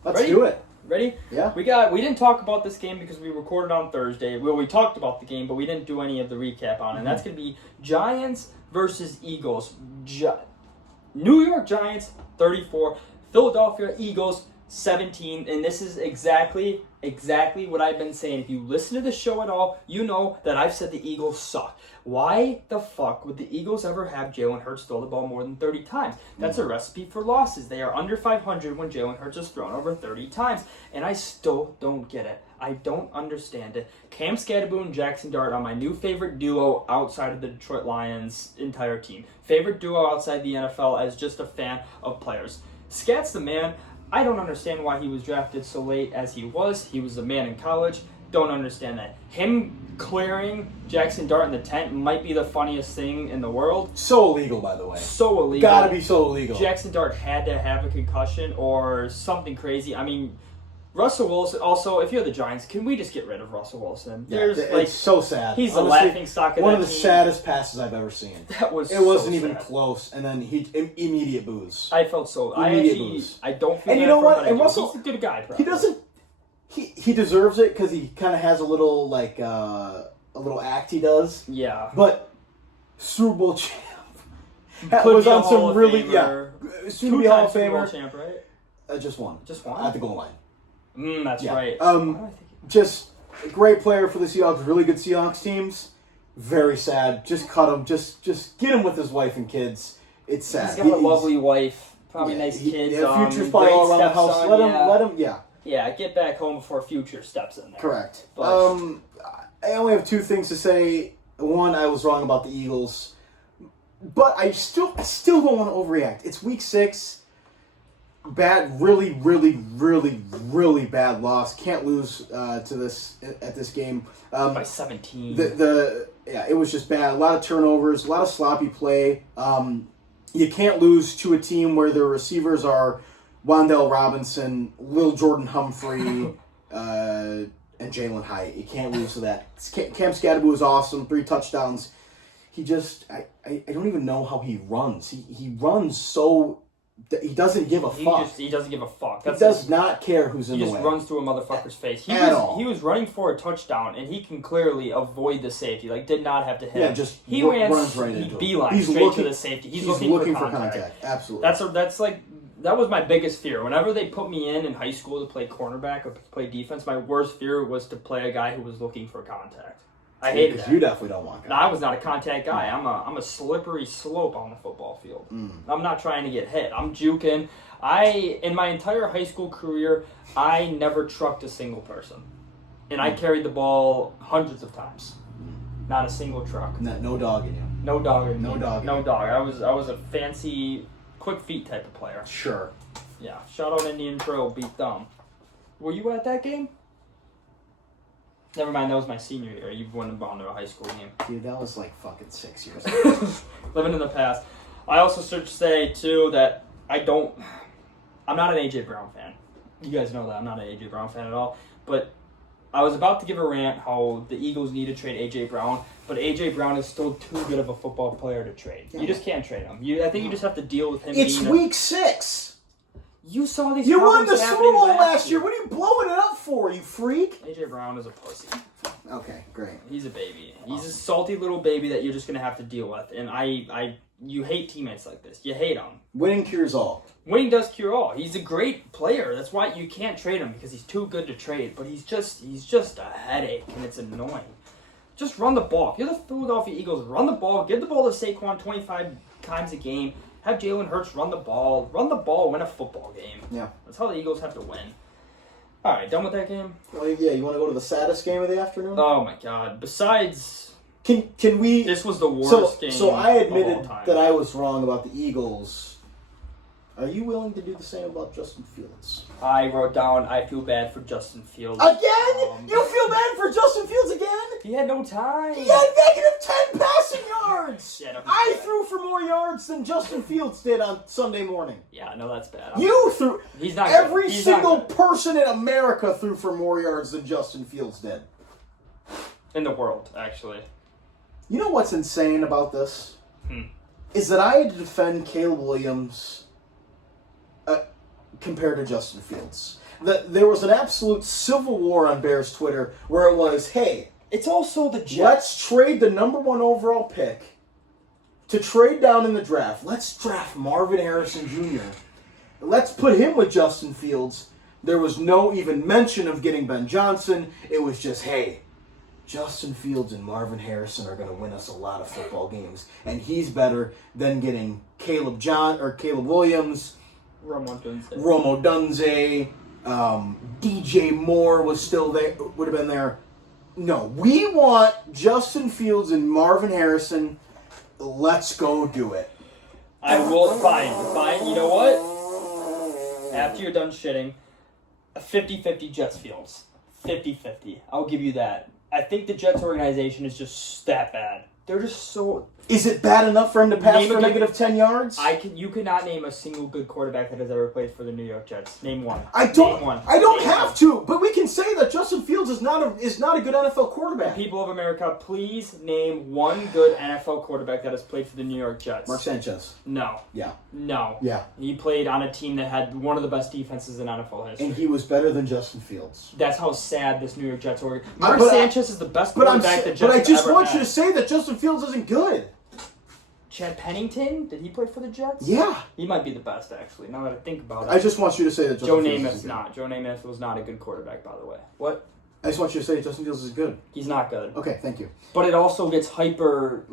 Let's do it. Ready? Yeah. We didn't talk about this game because we recorded on Thursday. Well, we talked about the game, but we didn't do any of the recap on it. And that's gonna be Giants versus Eagles. New York Giants 34, Philadelphia Eagles 17, and this is exactly what I've been saying. If you listen to the show at all, you know that I've said the Eagles suck. Why the fuck would the Eagles ever have Jalen Hurts throw the ball more than 30 times? That's a recipe for losses. They are under 500 when Jalen Hurts is thrown over 30 times, and I still don't get it. I don't understand it. Cam Scatterboom and Jackson Dart are my new favorite duo outside of the Detroit Lions' entire team. Favorite duo outside the NFL as just a fan of players. Scat's the man. I don't understand why he was drafted so late as he was. He was a man in college. Don't understand that. Him clearing Jackson Dart in the tent might be the funniest thing in the world. So illegal, by the way. So illegal. Gotta be so illegal. Jackson Dart had to have a concussion or something crazy. I mean, Russell Wilson, also, if you're the Giants, can we just get rid of Russell Wilson? It's so sad. He's the laughing stock of one that of the team. Saddest passes I've ever seen. It wasn't even close, and then immediate booze. I felt so. Booze. I don't feel. And you know what? And Russell, he's a good guy. Probably. He doesn't. He deserves it because he kind of has a little a little act he does. Yeah. But Super Bowl champ was on some really soon to be Hall of Famer. Champ, right? Just one. Just one at the goal line. That's right. Just a great player for the Seahawks. Really good Seahawks teams. Very sad. Just cut him. Just get him with his wife and kids. It's sad. He's got a lovely wife. Probably nice kids. Future's probably all around the house. Let him. Yeah. Yeah, get back home before Future steps in there. Correct. But, I only have 2 things to say. One, I was wrong about the Eagles, but I still don't want to overreact. It's week 6. Bad, really, really, really, really bad loss. Can't lose at this game. By 17. It was just bad. A lot of turnovers, a lot of sloppy play. You can't lose to a team where their receivers are Wan'Dale Robinson, Lil Jordan Humphrey, and Jalen Hyatt. You can't lose to that. Cam Scatterboom is awesome. 3 touchdowns. He just, I don't even know how he runs. He runs so... He doesn't give a fuck. He doesn't give a fuck. He does not care who's in the way. He just runs through a motherfucker's face. He was running for a touchdown, and he can clearly avoid the safety. Like, did not have to hit him. He runs right into him. Beeline straight to the safety. He's looking for contact. Absolutely. That was my biggest fear. Whenever they put me in high school to play cornerback or play defense, my worst fear was to play a guy who was looking for contact. I hated that. You definitely don't want contact. No, I was not a contact guy. I'm a slippery slope on the football field. I'm not trying to get hit. I'm juking. In my entire high school career, I never trucked a single person. And I carried the ball hundreds of times. Not a single truck. No dog in you. No dog in No me. dog in No you. dog. I was a fancy, quick feet type of player. Sure. Yeah. Shout out Indian Pro, beat them. Were you at that game? Never mind, that was my senior year. You wouldn't have gone to a high school game. Dude, that was like fucking 6 years ago. Living in the past. I also should say, too, that I'm not an A.J. Brown fan. You guys know that. I'm not an A.J. Brown fan at all. But I was about to give a rant how the Eagles need to trade A.J. Brown, but A.J. Brown is still too good of a football player to trade. Yeah. You just can't trade him. I think you just have to deal with him. It's being week 6. You saw these. You won problems the Super happening Bowl last year. What are you blowing it up for, you freak? A.J. Brown is a pussy. Okay, great. He's a baby. He's a salty little baby that you're just gonna have to deal with. And you hate teammates like this. You hate them. Winning cures all. Winning does cure all. He's a great player. That's why you can't trade him because he's too good to trade. But he's just a headache and it's annoying. Just run the ball. If you're the Philadelphia Eagles, run the ball. Give the ball to Saquon 25 times a game. Have Jalen Hurts run the ball. Run the ball. Win a football game. Yeah. That's how the Eagles have to win. All right, done with that game? Well, yeah, you want to go to the saddest game of the afternoon? Oh my God! Besides, Can we? this was the worst game. So I of all admitted time. that I was wrong about the Eagles. Are you willing to do the same about Justin Fields? I wrote down. I feel bad for Justin Fields. Again? You feel bad for Justin Fields again? He had no time. He had -10 passing yards. Yeah, no, he's I bad. threw for more yards than Justin Fields did on Sunday morning. Yeah, no, that's bad. You threw. He's not. Every good. He's not single good. person in America threw for more yards than Justin Fields did. In the world, actually. You know what's insane about this? Hmm. Is that I had to defend Caleb Williams compared to Justin Fields. There was an absolute civil war on Bears Twitter where it was, hey, It's also the Jets. let's trade the #1 overall pick to trade down in the draft. Let's draft Marvin Harrison Jr. Let's put him with Justin Fields. There was no even mention of getting Ben Johnson. It was just, hey, Justin Fields and Marvin Harrison are going to win us a lot of football games, and he's better than getting Caleb Williams, Romo Dunze, DJ Moore was still there, would have been there. No, we want Justin Fields and Marvin Harrison. Let's go do it. I will. Fine. You know what? After you're done shitting, a 50-50 Jets Fields. 50-50. I'll give you that. I think the Jets organization is just that bad. They're just so. Is it bad enough for him to pass Name for a- -10 yards? You cannot name a single good quarterback that has ever played for the New York Jets. Name one. I don't. Name one. I don't Name have one. to, but we can say that Justin Fields is not a good NFL quarterback. People of America, please name one good NFL quarterback that has played for the New York Jets. Mark Sanchez. No. Yeah. No. Yeah. He played on a team that had one of the best defenses in NFL history. And he was better than Justin Fields. That's how sad this New York Jets organization. But Mark Sanchez is the best quarterback the Jets But I just ever want had. you to say that Justin Fields isn't good. Chad Pennington, did he play for the Jets? Yeah. He might be the best, actually, now that I think about it. I just want you to say that Justin Joe Fields Namath's isn't good. not. Joe Namath was not a good quarterback, by the way. What? I just want you to say Justin Fields is good. He's not good. Okay, thank you. But it also gets hyper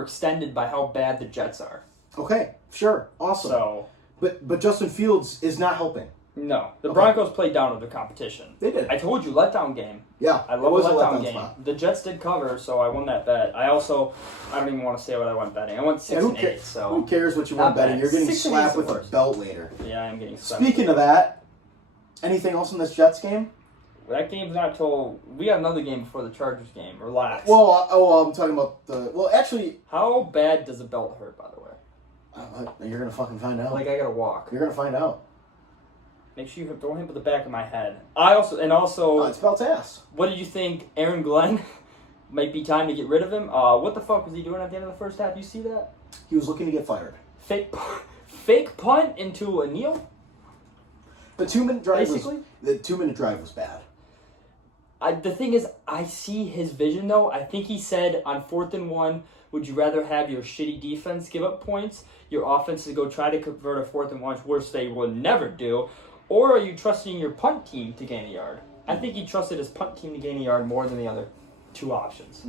extended by how bad the Jets are. Okay, sure, awesome. So, But Justin Fields is not helping. no. The Okay. Broncos played down to the competition. They did. I told you, letdown game. Yeah, I it love was a a letdown letdown game. spot. The Jets did cover, so I won that bet. I don't even want to say what I went betting. I went 6 who and 8, so Who cares what you Not want betting? bad. You're getting 6 and slapped 8's with the a worst. belt later. yeah, I'm getting slapped. Speaking of that, anything else in this Jets game? That game's not till we got another game before the Chargers game. Relax. Well, I'm talking about the. Well, actually, How bad does a belt hurt, by the way? you're gonna fucking find out. Like I gotta walk. You're gonna find out. Make sure you don't hit with the back of my head. Also, It's belt's ass. what did you think? Aaron Glenn might be time to get rid of him. What the fuck was he doing at the end of the first half? You see that? He was looking to get fired. Fake punt into a kneel. The 2-minute drive Basically? the 2-minute drive was bad. The thing is, I see his vision though. I think he said on 4th and 1, would you rather have your shitty defense give up points, your offense to go try to convert a 4th and 1, which they will never do, or are you trusting your punt team to gain a yard? I think he trusted his punt team to gain a yard more than the other two options.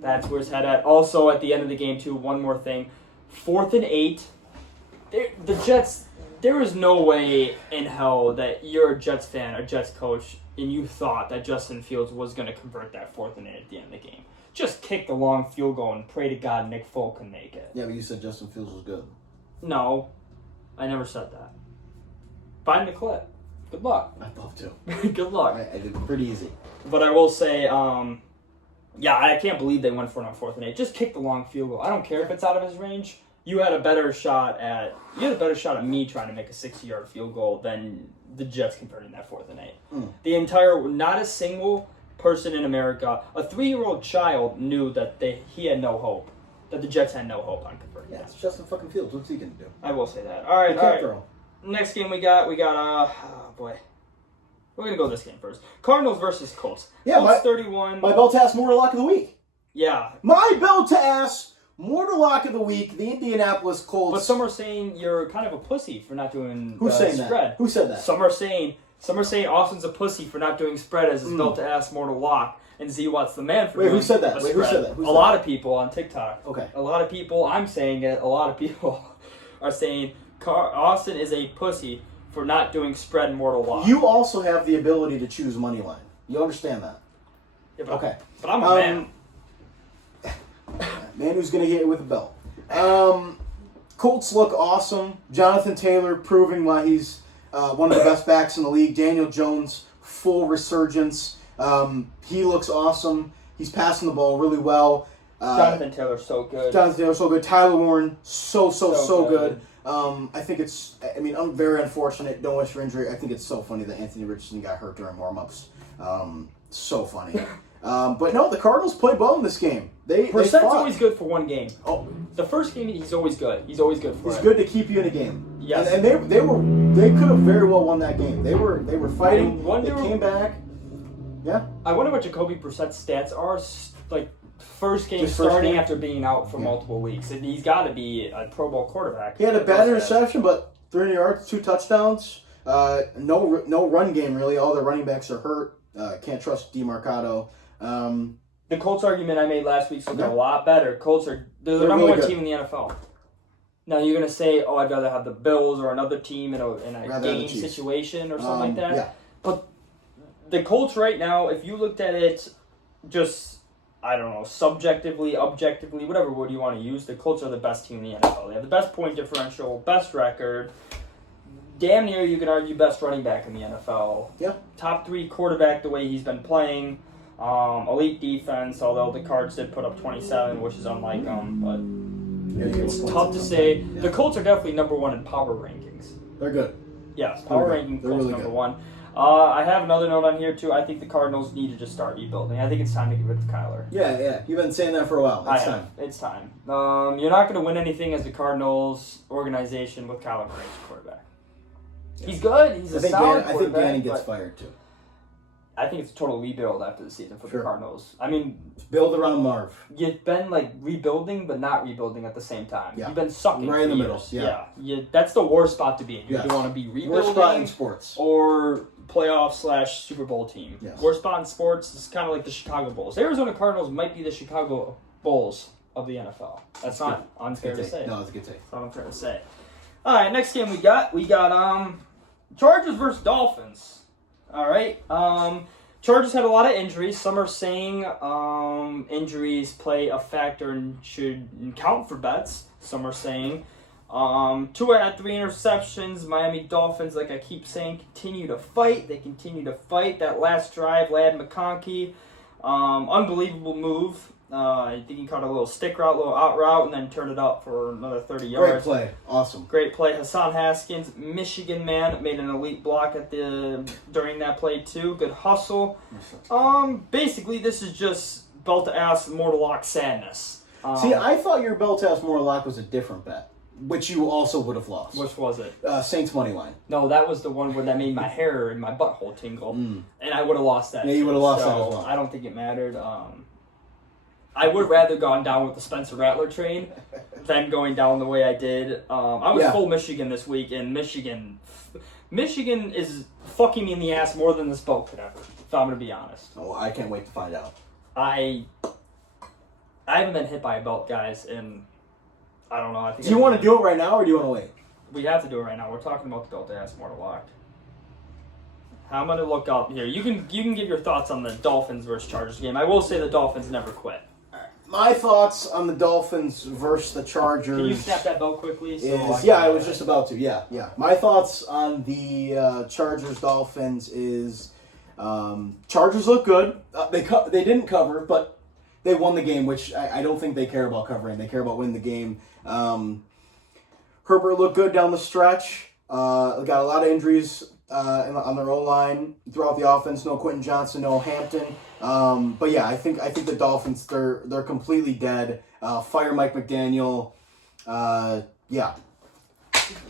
That's where his head at. Also, at the end of the game, too, one more thing. 4th and 8, the Jets. There is no way in hell that you're a Jets fan, a Jets coach, and you thought that Justin Fields was going to convert that 4th and 8 at the end of the game. Just kick the long field goal and pray to God Nick Folk can make it. Yeah, but you said Justin Fields was good. No, I never said that. Find the clip. Good luck. I'd love to. Good luck. I did it pretty easy. But I will say, yeah, I can't believe they went for it on 4th and 8. Just kick the long field goal. I don't care if it's out of his range. You had a better shot at me trying to make a 60-yard field goal than the Jets converting that 4th and 8. The entire, not a single person in America, a 3-year-old child knew that he had no hope, that the Jets had no hope on converting. Yeah, it's Justin fucking Fields. What's he gonna do? I will say that. All right. Throw. Next game we got oh boy. We're going to go this game first. Cardinals versus Colts. Yeah, Colts 31. My belt to ass mortal lock of the week. Yeah. My belt to ass mortal lock of the week, the Indianapolis Colts. But some are saying you're kind of a pussy for not doing Who's saying spread. that? Who said that? Some are saying Austin's a pussy for not doing spread as his belt to ass mortal lock, and Zwat's the man for doing who said that? a Wait, who spread. said that? A lot of people on TikTok. Okay. A lot of people, I'm saying it, a lot of people are saying Austin is a pussy for not doing spread mortal lock. You also have the ability to choose money line. You understand that? Yeah, but, Okay. But I'm a man. Man who's going to hit it with a belt. Colts look awesome. Jonathan Taylor proving why he's one of the best backs in the league. Daniel Jones, full resurgence. He looks awesome. He's passing the ball really well. Jonathan Taylor's so good. Tyler Warren, so good. I think I'm very unfortunate. Don't wish for injury. I think it's so funny that Anthony Richardson got hurt during warm-ups. So funny. But no, the Cardinals played well in this game. Brissett's always good for one game. Oh, the first game he's always good. He's always good for it. He's good to keep you in a game. Yes. And they could have very well won that game. They were fighting. They came back. Yeah. I wonder what Jacoby Brissett's stats are. Like first game starting after being out for multiple weeks, and he's got to be a Pro Bowl quarterback. He had a bad interception, but 300 yards, 2 touchdowns. No run game really. All the running backs are hurt. Can't trust DeMarcado. The Colts argument I made last week is a lot better. Colts they're the number one team in the NFL. Now you're gonna say, "Oh, I'd rather have the Bills or another team in a game situation or something like that." Yeah. But the Colts right now, if you looked at it, just I don't know, subjectively, objectively, whatever word you want to use, the Colts are the best team in the NFL. They have the best point differential, best record. Damn near, you could argue, best running back in the NFL. Yeah. Top 3 quarterback the way he's been playing. Elite defense, although the Cards did put up 27, which is unlike them. But it's tough to say. Yeah. The Colts are definitely number 1 in power rankings. They're good. Yes, power rankings, Colts really number good. 1. I have another note on here, too. I think the Cardinals need to just start rebuilding. I think it's time to get rid of Kyler. Yeah. You've been saying that for a while. It's time. You're not going to win anything as the Cardinals organization with Kyler Murray as quarterback. Yeah. He's good. He's a solid quarterback. I think Gannon gets fired, too. I think it's a total rebuild after the season for the Cardinals. I mean... Build around Marv. You've been, rebuilding, but not rebuilding at the same time. Yeah. You've been sucking right in the years. middle. Yeah. That's the worst spot to be in. You want to be rebuilding... Worst spot in sports. Or playoff / Super Bowl team. Yes. Worst spot in sports is kind of like the Chicago Bulls. The Arizona Cardinals might be the Chicago Bulls of the NFL. That's not unfair to say. No, that's a good take. It's not unfair to say. All right, next game we got Chargers versus Dolphins. All right. Chargers had a lot of injuries. Some are saying injuries play a factor and should count for bets. Some are saying Tua had 3 interceptions. Miami Dolphins, like I keep saying, continue to fight. They continue to fight. That last drive, Ladd McConkey, unbelievable move. I think he caught a little stick route, little out route, and then turned it up for another 30 yards. Great play. Awesome. Great play. Hassan Haskins, Michigan man, made an elite block during that play too. Good hustle. Basically, this is just belt to ass mortal lock sadness. See, I thought your belt to ass mortal lock was a different bet, which you also would have lost. Which was it? Saints money line. No, that was the one where that made my hair and my butthole tingle, and I would have lost that. Yeah, you would have lost that as well. I don't think it mattered. I would have rather gone down with the Spencer Rattler train than going down the way I did. I was full Michigan this week, and Michigan is fucking me in the ass more than this boat could ever, if I'm going to be honest. Oh, I can't wait to find out. I haven't been hit by a belt, guys, and I don't know. I think do you want to do it right now, or do you want to wait? We have to do it right now. We're talking about the Delta Ass Mortal Lock. I'm gonna look up here. You can give your thoughts on the Dolphins versus Chargers game. I will say the Dolphins never quit. My thoughts on the Dolphins versus the Chargers. Can you snap that bell quickly? I was just about to. Yeah. My thoughts on the Chargers Dolphins is Chargers look good. They didn't cover, but they won the game, which I don't think they care about covering. They care about winning the game. Herbert looked good down the stretch. Got a lot of injuries on their O-line throughout the offense. No Quentin Johnson, no Hampton. But yeah, I think the Dolphins they're completely dead. Fire Mike McDaniel. Yeah.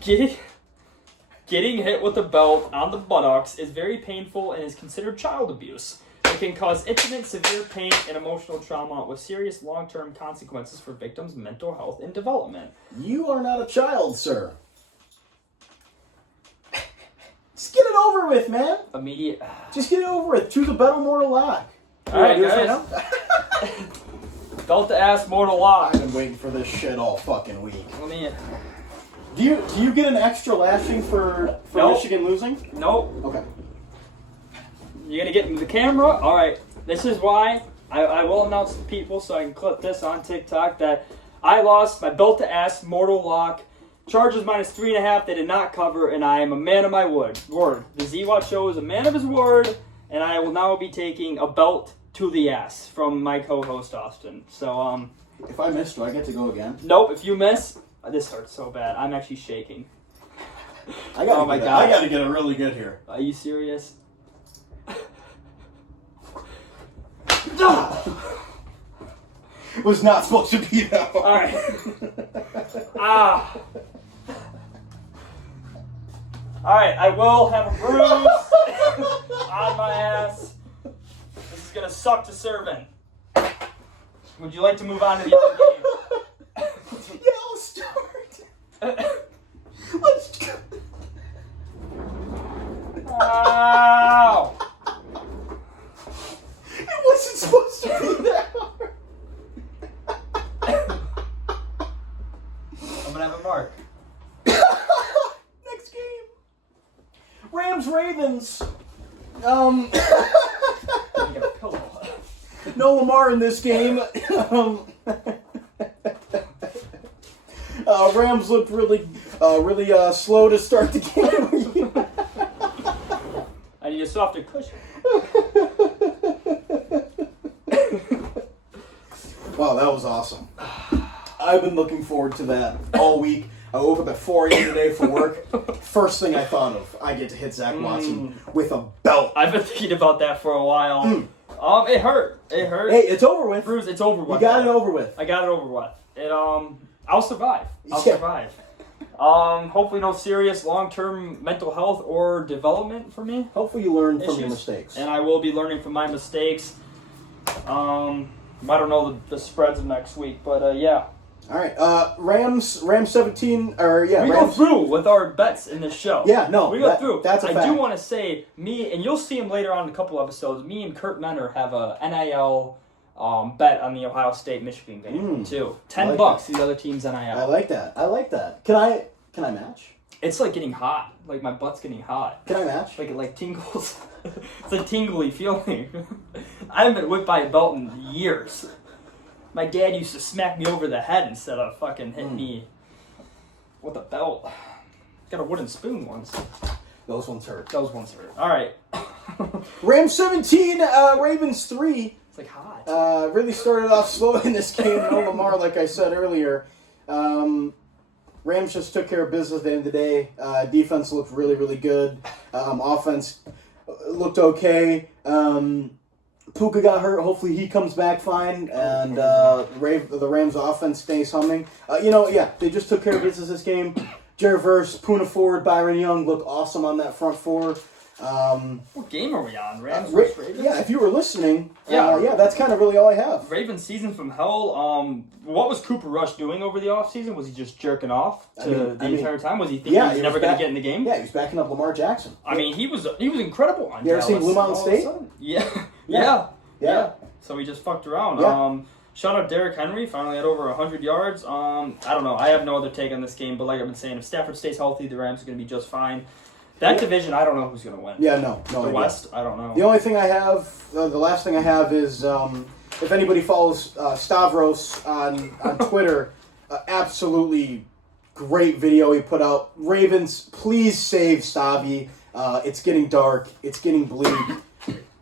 Getting hit with a belt on the buttocks is very painful and is considered child abuse. It can cause intimate, severe pain and emotional trauma with serious long-term consequences for victims' mental health and development. You are not a child, sir. Just get it over with, man. Immediate. Just get it over with. Choose a better mortal lock. All right, guys. Delta Ass Mortal Lock. I've been waiting for this shit all fucking week. Let me. Do you get an extra lashing for Nope. Michigan losing? Nope. Okay. You're gonna get into the camera? Alright. This is why I will announce to people so I can clip this on TikTok that I lost my belt to ass mortal lock. Chargers minus 3.5. They did not cover, and I am a man of my word. The Z-Watch Show is a man of his word, and I will now be taking a belt to the ass from my co-host Austin. So If I miss, do I get to go again? nope. If you miss, this hurts so bad. I'm actually shaking. I gotta Oh my God. I gotta get it really good here. Are you serious? Was not supposed to be that hard. Alright. Alright, I will have a bruise on my ass. This is gonna suck to serve in. Would you like to move on to the other game? Yeah, I'll start. Let's go. Ow! It wasn't supposed to be that hard. I'm gonna have a mark. Next game. Rams Ravens. You got a pillow. No Lamar in this game. Rams looked really slow to start the game. I need a softer cushion. Wow, that was awesome. I've been looking forward to that all week. I woke up at 4 a.m. today for work. First thing I thought of, I get to hit Zach Watson with a belt. I've been thinking about that for a while. It hurt. It hurt. Hey, it's over with. Bruce, it's over with. You got it over with. I got it over with. I'll survive. I'll Yeah. survive. Hopefully no serious long-term mental health or development for me. Hopefully you learn from your Issues. mistakes. And I will be learning from my mistakes. I don't know the spreads of next week, but yeah. All right, Rams 17, or yeah, We Rams. go through with our bets in this show. Yeah, no, we go through. That's a fact. I do want to say, me, and you'll see him later on in a couple episodes, me and Kurt Menner have a NIL bet on the Ohio State-Michigan game, too. $10 like the other team's NIL. I like that. Can I match? It's like getting hot. Like my butt's getting hot. Can I match? Like it like tingles. It's a tingly feeling. I haven't been whipped by a belt in years. My dad used to smack me over the head instead of fucking hit me with a belt. Got a wooden spoon once. Those ones hurt. Those ones hurt. All right. Rams 17, Ravens 3. It's like hot. Really started off slow in this game. No Lamar, like I said earlier. Rams just took care of business at the end of the day. Defense looked really, really good. Offense looked okay. Puka got hurt. Hopefully he comes back fine. And the Rams offense stays humming. They just took care of business this game. Jerry Verse, Puna Ford, Byron Young look awesome on that front four. What game are we on? Rams versus Ravens? Yeah, if you were listening, Yeah. that's kind of really all I have. Ravens season from hell. What was Cooper Rush doing over the offseason? Was he just jerking off the entire time? Was he thinking he was never going to get in the game? Yeah, he was backing up Lamar Jackson. I mean, he was incredible on You ever Dallas seen Blue Mountain all of a State? sudden. Yeah. Yeah. So he just fucked around. Yeah. Shout out Derrick Henry, finally had over 100 yards. I don't know. I have no other take on this game, but like I've been saying, if Stafford stays healthy, the Rams are going to be just fine. That division, I don't know who's going to win. Yeah, no The idea. West, I don't know. The only thing I have, the last thing I have is if anybody follows Stavros on Twitter, absolutely great video he put out. Ravens, please save Stavi. It's getting dark. It's getting bleak.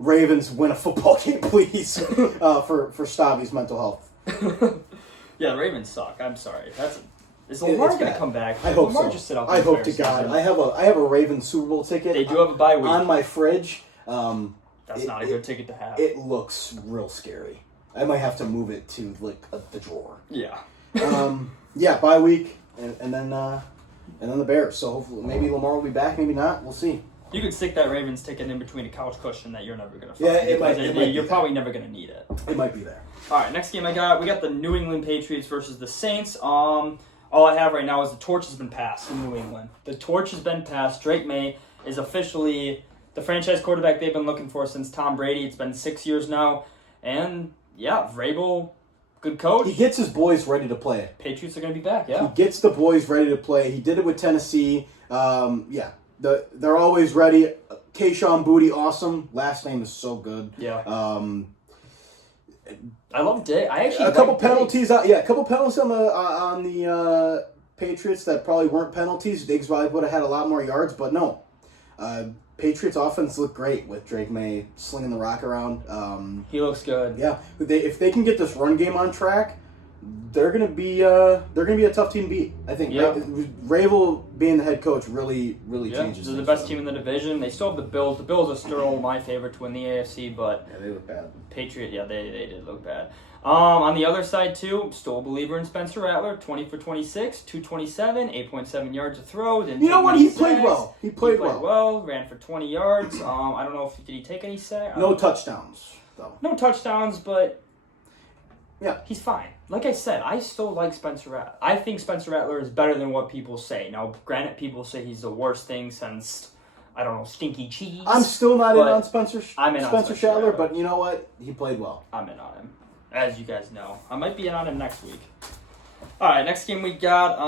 Ravens, win a football game, please, for Stavi's mental health. Yeah, the Ravens suck. I'm sorry. Is Lamar going to come back? I hope Lamar so. Just sit out I the hope to entire God. season. I have a Ravens Super Bowl ticket. They do have a bye week. On my fridge. That's not a good ticket to have. It looks real scary. I might have to move it to the drawer. Yeah. Yeah, bye week, and then the Bears. So hopefully, maybe Lamar will be back, maybe not. We'll see. You could stick that Ravens ticket in between a couch cushion that you're never going to find. Yeah, it might You're be probably never going to need it. It might be there. All right, next game we got the New England Patriots versus the Saints. All I have right now is the torch has been passed in New England. The torch has been passed. Drake May is officially the franchise quarterback they've been looking for since Tom Brady. It's been 6 years now. And, yeah, Vrabel, good coach. He gets his boys ready to play. Patriots are going to be back, yeah. He gets the boys ready to play. He did it with Tennessee. Yeah, they're always ready. Kayshawn Booty, awesome. Last name is so good. Yeah. I love Day. I actually a couple like penalties. A couple penalties on the Patriots that probably weren't penalties. Diggs probably would have had a lot more yards, but no. Patriots offense looked great with Drake May slinging the rock around. He looks good. Yeah, if they can get this run game on track, they're gonna be a tough team to beat. I think. Yeah. Rabel being the head coach really changes. They're the best team in the division. They still have the Bills. The Bills are still my favorite to win the AFC, but Yeah, they look bad. Patriot, yeah, they did look bad. On the other side, too, still a believer in Spencer Rattler. 20 for 26, 227, 8.7 yards a throw. You know what? He played well. He played well. Ran for 20 yards. I don't know did he take any sacks? No touchdowns, though. No touchdowns, but yeah, he's fine. Like I said, I still like Spencer Rattler. I think Spencer Rattler is better than what people say. Now, granted, people say he's the worst thing since, I don't know, Stinky Cheese. I'm still not in on Spencer. I'm in on Spencer Rattler, Rattler, but you know what? He played well. I'm in on him, as you guys know. I might be in on him next week. All right, next game we got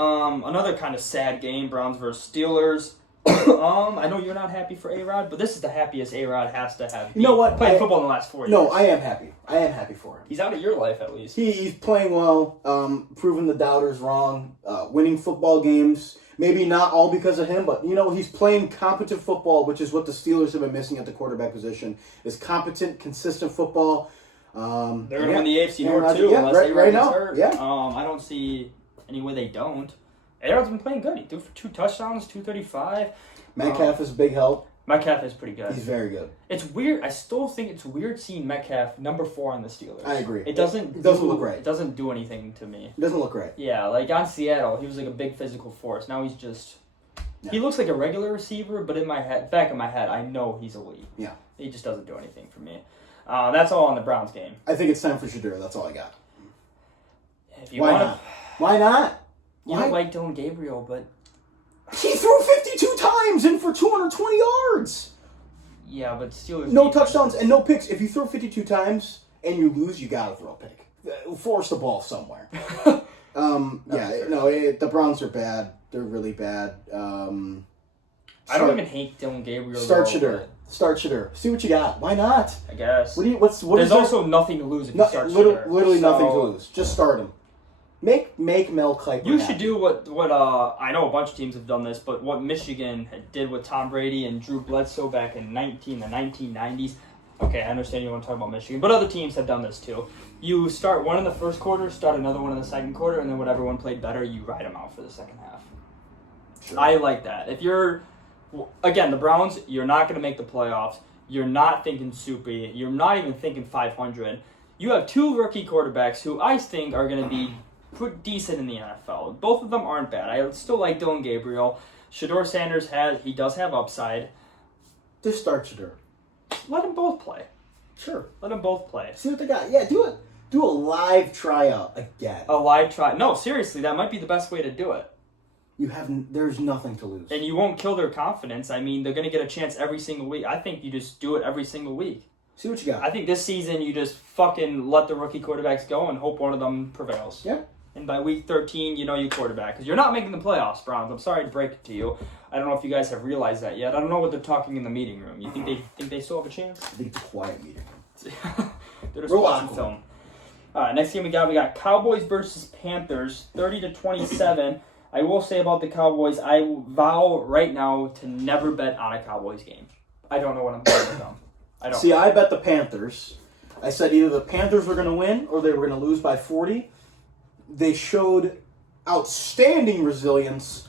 another kind of sad game: Browns versus Steelers. I know you're not happy for A-Rod, but this is the happiest A-Rod has to have. You know what? Played football in the last 4 years. No, I am happy. I am happy for him. He's out of your life at least. He's playing well, proving the doubters wrong, winning football games. Maybe not all because of him, but he's playing competent football, which is what the Steelers have been missing at the quarterback position. Is competent, consistent football. They're going to win the AFC North too, yeah, unless right A-Rod now. gets hurt. Yeah. I don't see any way they don't. A-Rod's been playing good. He threw for 2 touchdowns, 235. Metcalf is a big help. Metcalf is pretty good. He's very good. It's weird. I still think it's weird seeing Metcalf number 4 on the Steelers. I agree. It doesn't look right. It doesn't do anything to me. It doesn't look right. Yeah, like on Seattle, he was like a big physical force. Now he's just... Yeah. He looks like a regular receiver, but in my head, back in my head, I know he's elite. Yeah. He just doesn't do anything for me. That's all on the Browns game. I think it's time for Shadur. That's all I got. If you Why want not? Why not? You don't like Dylan Gabriel, but... He threw 52 times and for 220 yards. Yeah, but Steelers... No touchdowns and no picks. If you throw 52 times and you lose, you gotta throw a pick. Force the ball somewhere. The Browns are bad. They're really bad. I don't even hate Dylan Gabriel. Start Shadur. See what you got. Why not? I guess. There's also nothing to lose if you start Shadur. Literally nothing to lose. Just start him. Make Mel Kiper You happy. should do what I know a bunch of teams have done this, but what Michigan did with Tom Brady and Drew Bledsoe back in the 1990s. Okay, I understand you want to talk about Michigan, but other teams have done this too. You start one in the first quarter, start another one in the second quarter, and then whatever one played better, you ride them out for the second half. Sure. I like that. If you're, again, the Browns, you're not going to make the playoffs. You're not thinking soupy. You're not even thinking 500. You have 2 rookie quarterbacks who I think are going to be pretty decent in the NFL. Both of them aren't bad. I still like Dylan Gabriel. Shedeur Sanders does have upside. Just start Shadur. Let them both play. Sure. Let them both play. See what they got. Yeah, do it. Do a live tryout again. A live try. No, seriously, that might be the best way to do it. There's nothing to lose. And you won't kill their confidence. I mean, they're going to get a chance every single week. I think you just do it every single week. See what you got. I think this season you just fucking let the rookie quarterbacks go and hope one of them prevails. Yeah. And by week 13, you know you quarterback. Because you're not making the playoffs, Browns. I'm sorry to break it to you. I don't know if you guys have realized that yet. I don't know what they're talking in the meeting room. You think they still have a chance? I think it's a quiet meeting. They're just watching film. All right, next game we got Cowboys versus Panthers, 30-27. I will say about the Cowboys, I vow right now to never bet on a Cowboys game. I don't know what I'm betting with them. I don't. See, I bet the Panthers. I said either the Panthers were going to win or they were going to lose by 40. They showed outstanding resilience.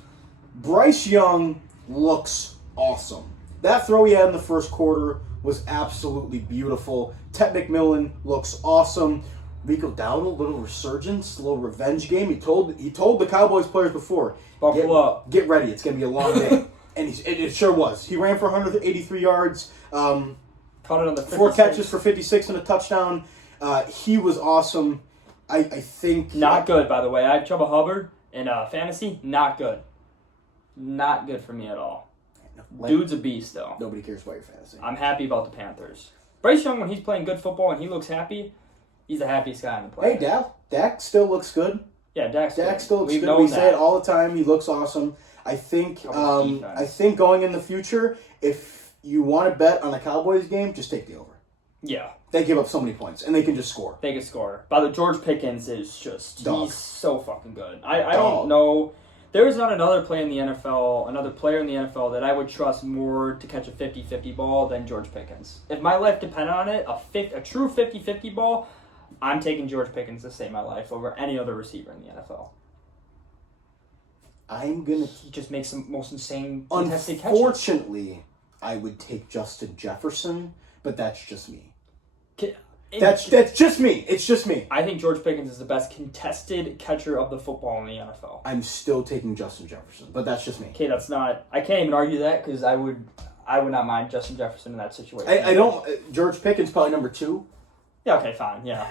Bryce Young looks awesome. That throw he had in the first quarter was absolutely beautiful. Ted McMillan looks awesome. Rico Dowdle, little resurgence, a little revenge game. He told the Cowboys players before, Buckle up. Get ready. It's going to be a long day. And it sure was. He ran for 183 yards. Caught it on the 4 catches for 56 and a touchdown. He was awesome. I think... Not good, by the way. I have Chuba Hubbard in fantasy. Not good. Not good for me at all. Dude's a beast, though. Nobody cares about your fantasy. I'm happy about the Panthers. Bryce Young, when he's playing good football and he looks happy, he's the happiest guy on the planet. Hey, Dak still looks good. Yeah, Dak still looks good. We say it all the time. He looks awesome. I think going in the future, if you want to bet on a Cowboys game, just take the over. Yeah. They give up so many points, and they can just score. They can score. By the George Pickens is just, Dog. He's so fucking good. I don't know. There is not another player in the NFL that I would trust more to catch a 50-50 ball than George Pickens. If my life depended on it, a true 50-50 ball, I'm taking George Pickens to save my life over any other receiver in the NFL. He just makes the most insane contested catches. Unfortunately, I would take Justin Jefferson, but that's just me. That's just me. It's just me. I think George Pickens is the best contested catcher of the football in the NFL. I'm still taking Justin Jefferson, but that's just me. Okay, that's not... I can't even argue that because I would not mind Justin Jefferson in that situation. I don't... George Pickens probably number 2. Yeah, okay, fine, yeah.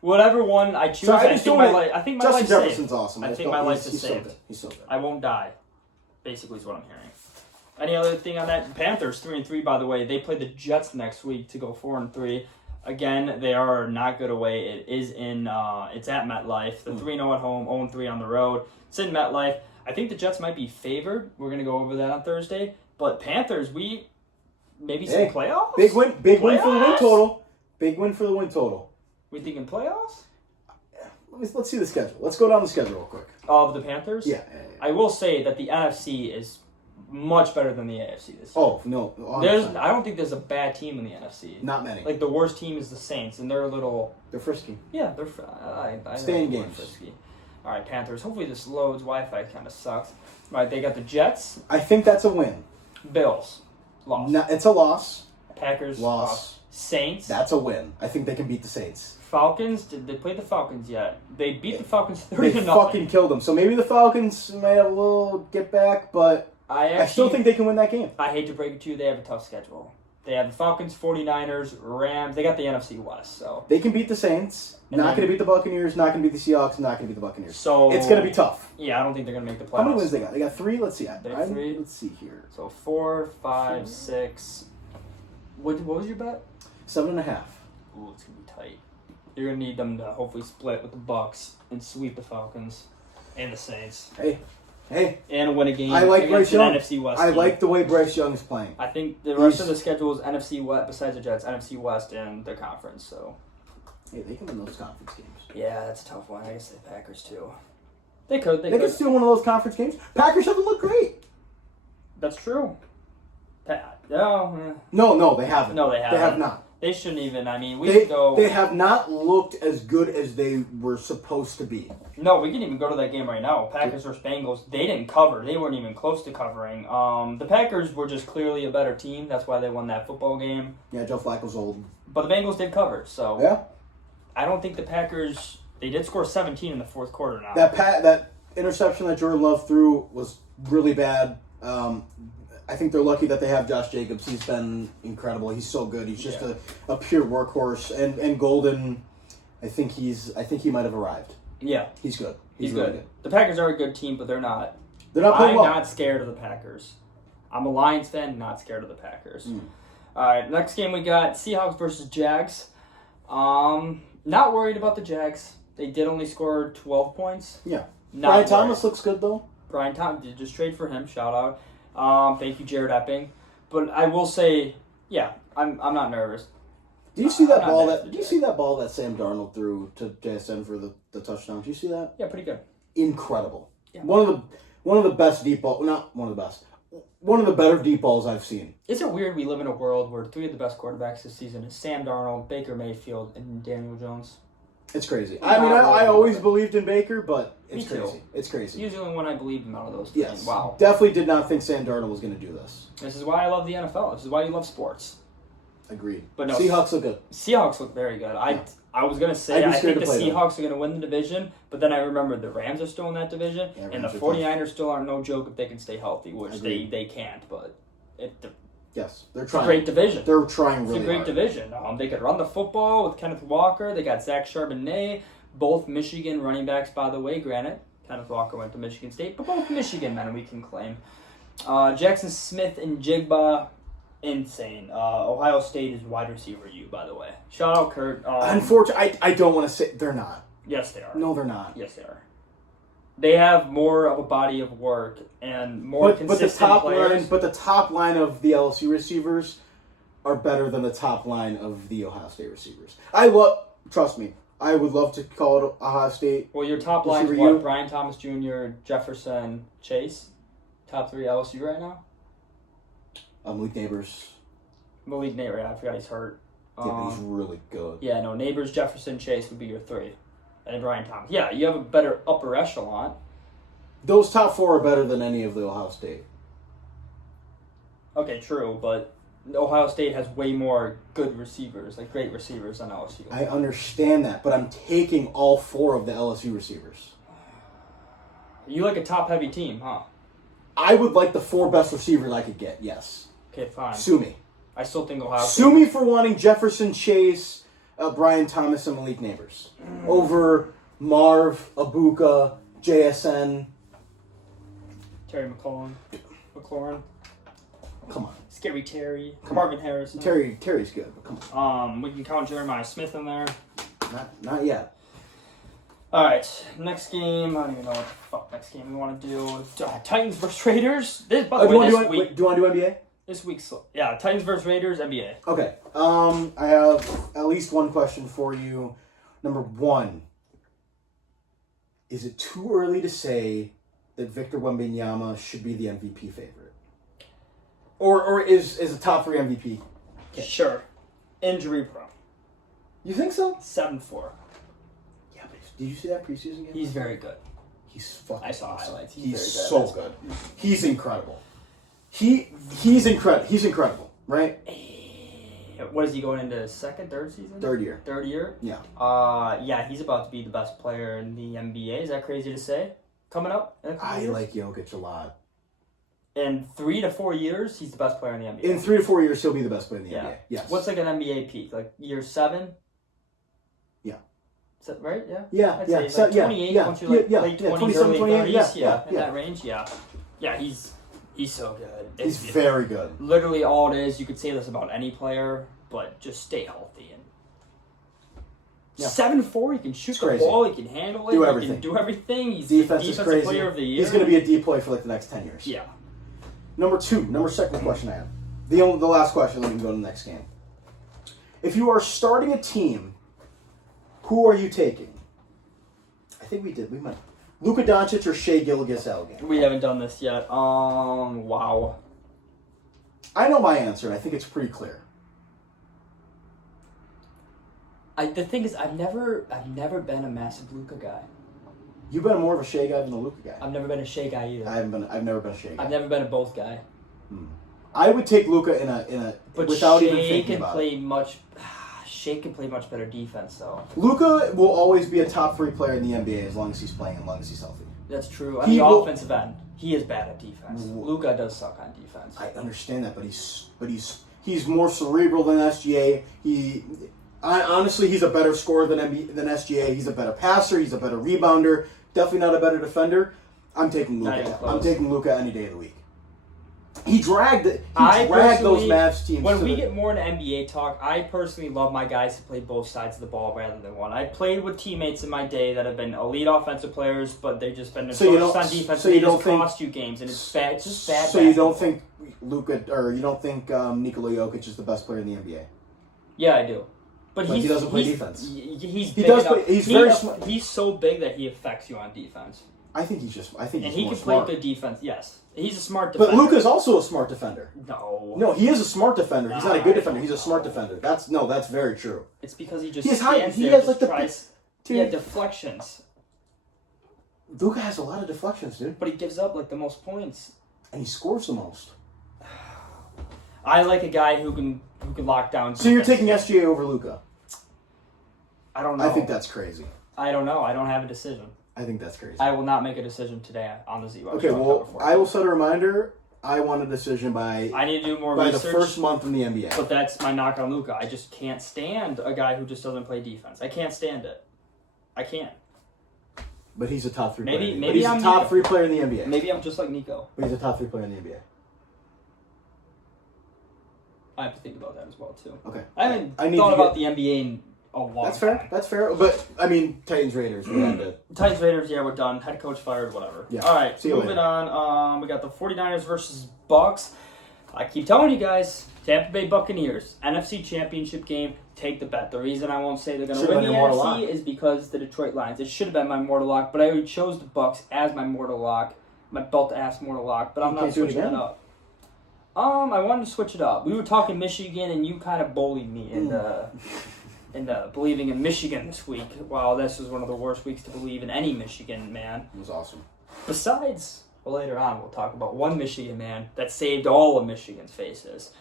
Whatever one I choose, So I think my life's Justin Jefferson's saved. awesome. I think my life is saved. He's so good. I won't die, basically is what I'm hearing. Any other thing on that? Panthers 3-3, by the way. They play the Jets next week to go 4-3. Again, they are not good away. It is it's at MetLife. The 3-0 at home, 0-3 on the road. It's in MetLife. I think the Jets might be favored. We're going to go over that on Thursday. But Panthers, some playoffs? Big win for the win total. Big win for the win total. We thinking playoffs? Let's see the schedule. Let's go down the schedule real quick. Of the Panthers? Yeah. I will say that the NFC is much better than the AFC this year. Oh, no. 100%. I don't think there's a bad team in the NFC. Not many. Like, the worst team is the Saints, and they're a little... They're frisky. Yeah, they're... I Stay in know games. Frisky. All right, Panthers. Hopefully this loads. Wi-Fi kind of sucks. All right, they got the Jets. I think that's a win. Bills. Loss. No, it's a loss. Packers. Loss. Saints. That's a win. I think they can beat the Saints. Falcons. Did they play the Falcons yet? They beat the Falcons 3-0. They fucking killed them. So maybe the Falcons might have a little get back, but I still think they can win that game. I hate to break it to you, they have a tough schedule. They have the Falcons, 49ers, Rams. They got the NFC West, so... They can beat the Saints. Not going to beat the Buccaneers. Not going to beat the Seahawks. Not going to beat the Buccaneers. So... It's going to be tough. Yeah, I don't think they're going to make the playoffs. How many wins they got? They got 3? Let's see. They have 3. Let's see here. So 4, 5, 6... What was your bet? 7.5. Ooh, it's going to be tight. You're going to need them to hopefully split with the Bucks and sweep the Falcons and the Saints. Hey. And win a game I like against Bryce Young. an NFC West I team. like the way Bryce Young is playing. I think the rest of the schedule is NFC West, besides the Jets, NFC West and their conference, so... Hey, they can win those conference games. Yeah, that's a tough one. I guess the Packers, too. They could. They could steal one of those conference games. Packers haven't looked great. That's true. No, they haven't. No, they haven't. They have not. They shouldn't even. I mean, we could go... They have not looked as good as they were supposed to be. No, we can even go to that game right now. Packers versus Bengals. They didn't cover. They weren't even close to covering. The Packers were just clearly a better team. That's why they won that football game. Yeah, Joe Flacco's old. But the Bengals did cover, so... Yeah. I don't think the Packers... They did score 17 in the fourth quarter now. That interception that Jordan Love threw was really bad. I think they're lucky that they have Josh Jacobs. He's been incredible. He's so good. He's just a pure workhorse. And Golden, I think he might have arrived. Yeah. He's good. He's really good. The Packers are a good team, but they're not. They're not playing well. I'm not scared of the Packers. I'm a Lions fan, not scared of the Packers. All right, next game we got Seahawks versus Jags. Not worried about the Jags. They did only score 12 points. Yeah. Not Brian worried. Thomas looks good, though. Brian Thomas did just trade for him. Shout out. Thank you, Jared Epping. But I will say, yeah, I'm not nervous. Did you see that I'm not ball nervous. Did you see that ball that Sam Darnold threw to JSN for the touchdown? Did you see that? Yeah, pretty good. Incredible. Yeah. One of the best deep ball. Not one of the best. One of the better deep balls I've seen. Is it weird we live in a world where three of the best quarterbacks this season is Sam Darnold, Baker Mayfield, and Daniel Jones? It's crazy. I mean, I always believed in Baker, but it's Me too. crazy. It's crazy. He's the only one I believed in out of those. Yes. Wow. Definitely did not think Sam Darnold was going to do this. This is why I love the NFL. This is why you love sports. Agreed. But no, Seahawks look good. Seahawks look very good. I was gonna say I'd be I scared think the to play them. Seahawks are gonna win the division, but then I remembered the Rams are still in that division, Yeah, and the Rams are 49ers still are no joke if they can stay healthy, which Agreed. they can't. But Yes, they're it's a trying. great division. They're trying It's really a great hard. division. They could run the football with Kenneth Walker. They got Zach Charbonnet, both Michigan running backs, by the way. Granted, Kenneth Walker went to Michigan State, but both Michigan men we can claim. Jackson Smith and Jigba, insane. Ohio State is wide receiver U, by the way. Shout out Kurt. Unfortunately, I don't want to say they're not. Yes, they are. No, they're not. Yes, they are. They have more of a body of work and more consistent players. But the top line of the LSU receivers are better than the top line of the Ohio State receivers. Trust me, I would love to call it Ohio State. Well, your top line is Receiver what? U? Brian Thomas Jr., Jefferson, Chase. Top three LSU right now. Malik Neighbors. Malik Nate, right? I forgot he's hurt. Yeah, but he's really good. Yeah, no, Neighbors, Jefferson, Chase would be your three. And Brian Thomas. Yeah, you have a better upper echelon. Those top four are better than any of the Ohio State. Okay, true, but Ohio State has way more good receivers, like great receivers than LSU. I understand that, but I'm taking all four of the LSU receivers. You like a top-heavy team, huh? I would like the four best receivers I could get, yes. Okay, fine. Sue me. I still think Ohio State. Sue me for wanting Jefferson, Chase, Brian Thomas, and Malik Neighbors over Marv, Abuka, JSN. Terry McLaurin. Come on. Scary Terry. Come Marvin Harrison. Terry's good, but come on. We can count Jeremiah Smith in there. Not yet. All right, next game. I don't even know what the fuck next game we want to do. Titans versus Raiders. By the way, Do you want to do NBA? This week's Titans versus Raiders NBA. Okay. I have at least one question for you. Number one, is it too early to say that Victor Wembanyama should be the MVP favorite? Or is a top 3 MVP? Okay. Sure. Injury prone. You think so? 7-4. Yeah, but did you see that preseason game? He's very good. He's fucking I saw awesome. highlights. He's He's so very good. good. He's incredible. He's incredible. He's incredible, right? What is he going into third season? Third year. Third year? Yeah. Yeah, he's about to be the best player in the NBA. Is that crazy to say? Coming up in a couple I years? like Jokic a lot. In 3 to 4 years, he's the best player in the NBA. In 3 to 4 years, he'll be the best player in the Yeah. NBA. Yes. What's like an NBA peak? Like year 7? Yeah. Is that right? Yeah. Yeah, I'd yeah, say so- like 28 yeah, once you're like yeah, late yeah, 20s, 27, early 28, 30s. yeah, In yeah. that range. Yeah. Yeah, he's so good. He's very good. Literally all it is. You could say this about any player, but just stay healthy and. Yeah. 7'4", he can shoot It's the crazy. ball, he can handle it, Do he everything. can do everything. He's Defense the is defensive crazy. player of the year. He's going to be a D play for like the next 10 years. Yeah. Number second question I have. The last question, then we can go to the next game. If you are starting a team, who are you taking? I think we did. We might. Luka Doncic or Shea Gilgeous-Alexander? We haven't done this yet. Wow. I know my answer. I think it's pretty clear. The thing is, I've never been a massive Luka guy. You've been more of a Shea guy than a Luka guy. I've never been a Shea guy either. I've never been a Shea guy. I've never been a both guy. I would take Luka in a But without Shea even thinking can about play it. much. Shea can play much better defense, though. Luka will always be a top 3 player in the NBA as long as he's playing, as long as he's healthy. That's true. On He the will- offensive end, he is bad at defense. Luka does suck on defense. I understand that, but he's more cerebral than SGA. Honestly, he's a better scorer than SGA. He's a better passer. He's a better rebounder. Definitely not a better defender. I'm taking Not Luka. even close. I'm taking Luka any day of the week. He dragged those Mavs teams. When we get more into NBA talk, I personally love my guys to play both sides of the ball rather than one. I played with teammates in my day that have been elite offensive players, but they've just been atrocious on defense. So they just cost you games, and it's bad. It's just bad. So you don't think Luka, or you don't think Nikola Jokic is the best player in the NBA? Yeah, I do. But he doesn't play defense. He's very smart. He's so big that he affects you on defense. I think he's and he can smart. play good defense. Yes, he's a smart defender. But Luka's also a smart defender. No, he is a smart defender. He's not a good defender. He's a smart defender. That's very true. It's because he just he has like he had deflections. Luka has a lot of deflections, dude. But he gives up like the most points, and he scores the most. I like a guy who can lock down. So you're taking SGA over Luka? I don't know. I think that's crazy. I don't know. I don't have a decision. I think that's crazy. I will not make a decision today on the Z-Watch. Okay, well, I will set a reminder. I want a decision by... I need to do more research. By the first month in the NBA. But that's my knock on Luka. I just can't stand a guy who just doesn't play defense. I can't stand it. I can't. But he's a top 3 player. Maybe he's I'm a top Nico. 3 player in the NBA. Maybe I'm just like Nico. But he's a top 3 player in the NBA. I have to think about that as well, too. Okay. I haven't thought about the NBA in a long time. That's fair. But, I mean, Titans Raiders. Titans Raiders, yeah, we're done. Head coach fired, whatever. Yeah. All right, moving on. We got the 49ers versus Bucks. I keep telling you guys, Tampa Bay Buccaneers, NFC Championship game, take the bet. The reason I won't say they're going to win the NFC is because the Detroit Lions. It should have been my mortal lock, but I chose the Bucks as my mortal lock, my belt-ass mortal lock, but I'm not switching that up. I wanted to switch it up. We were talking Michigan, and you kind of bullied me into believing in Michigan this week. Wow, this was one of the worst weeks to believe in any Michigan man. It was awesome. Besides, well, later on we'll talk about one Michigan man that saved all of Michigan's faces.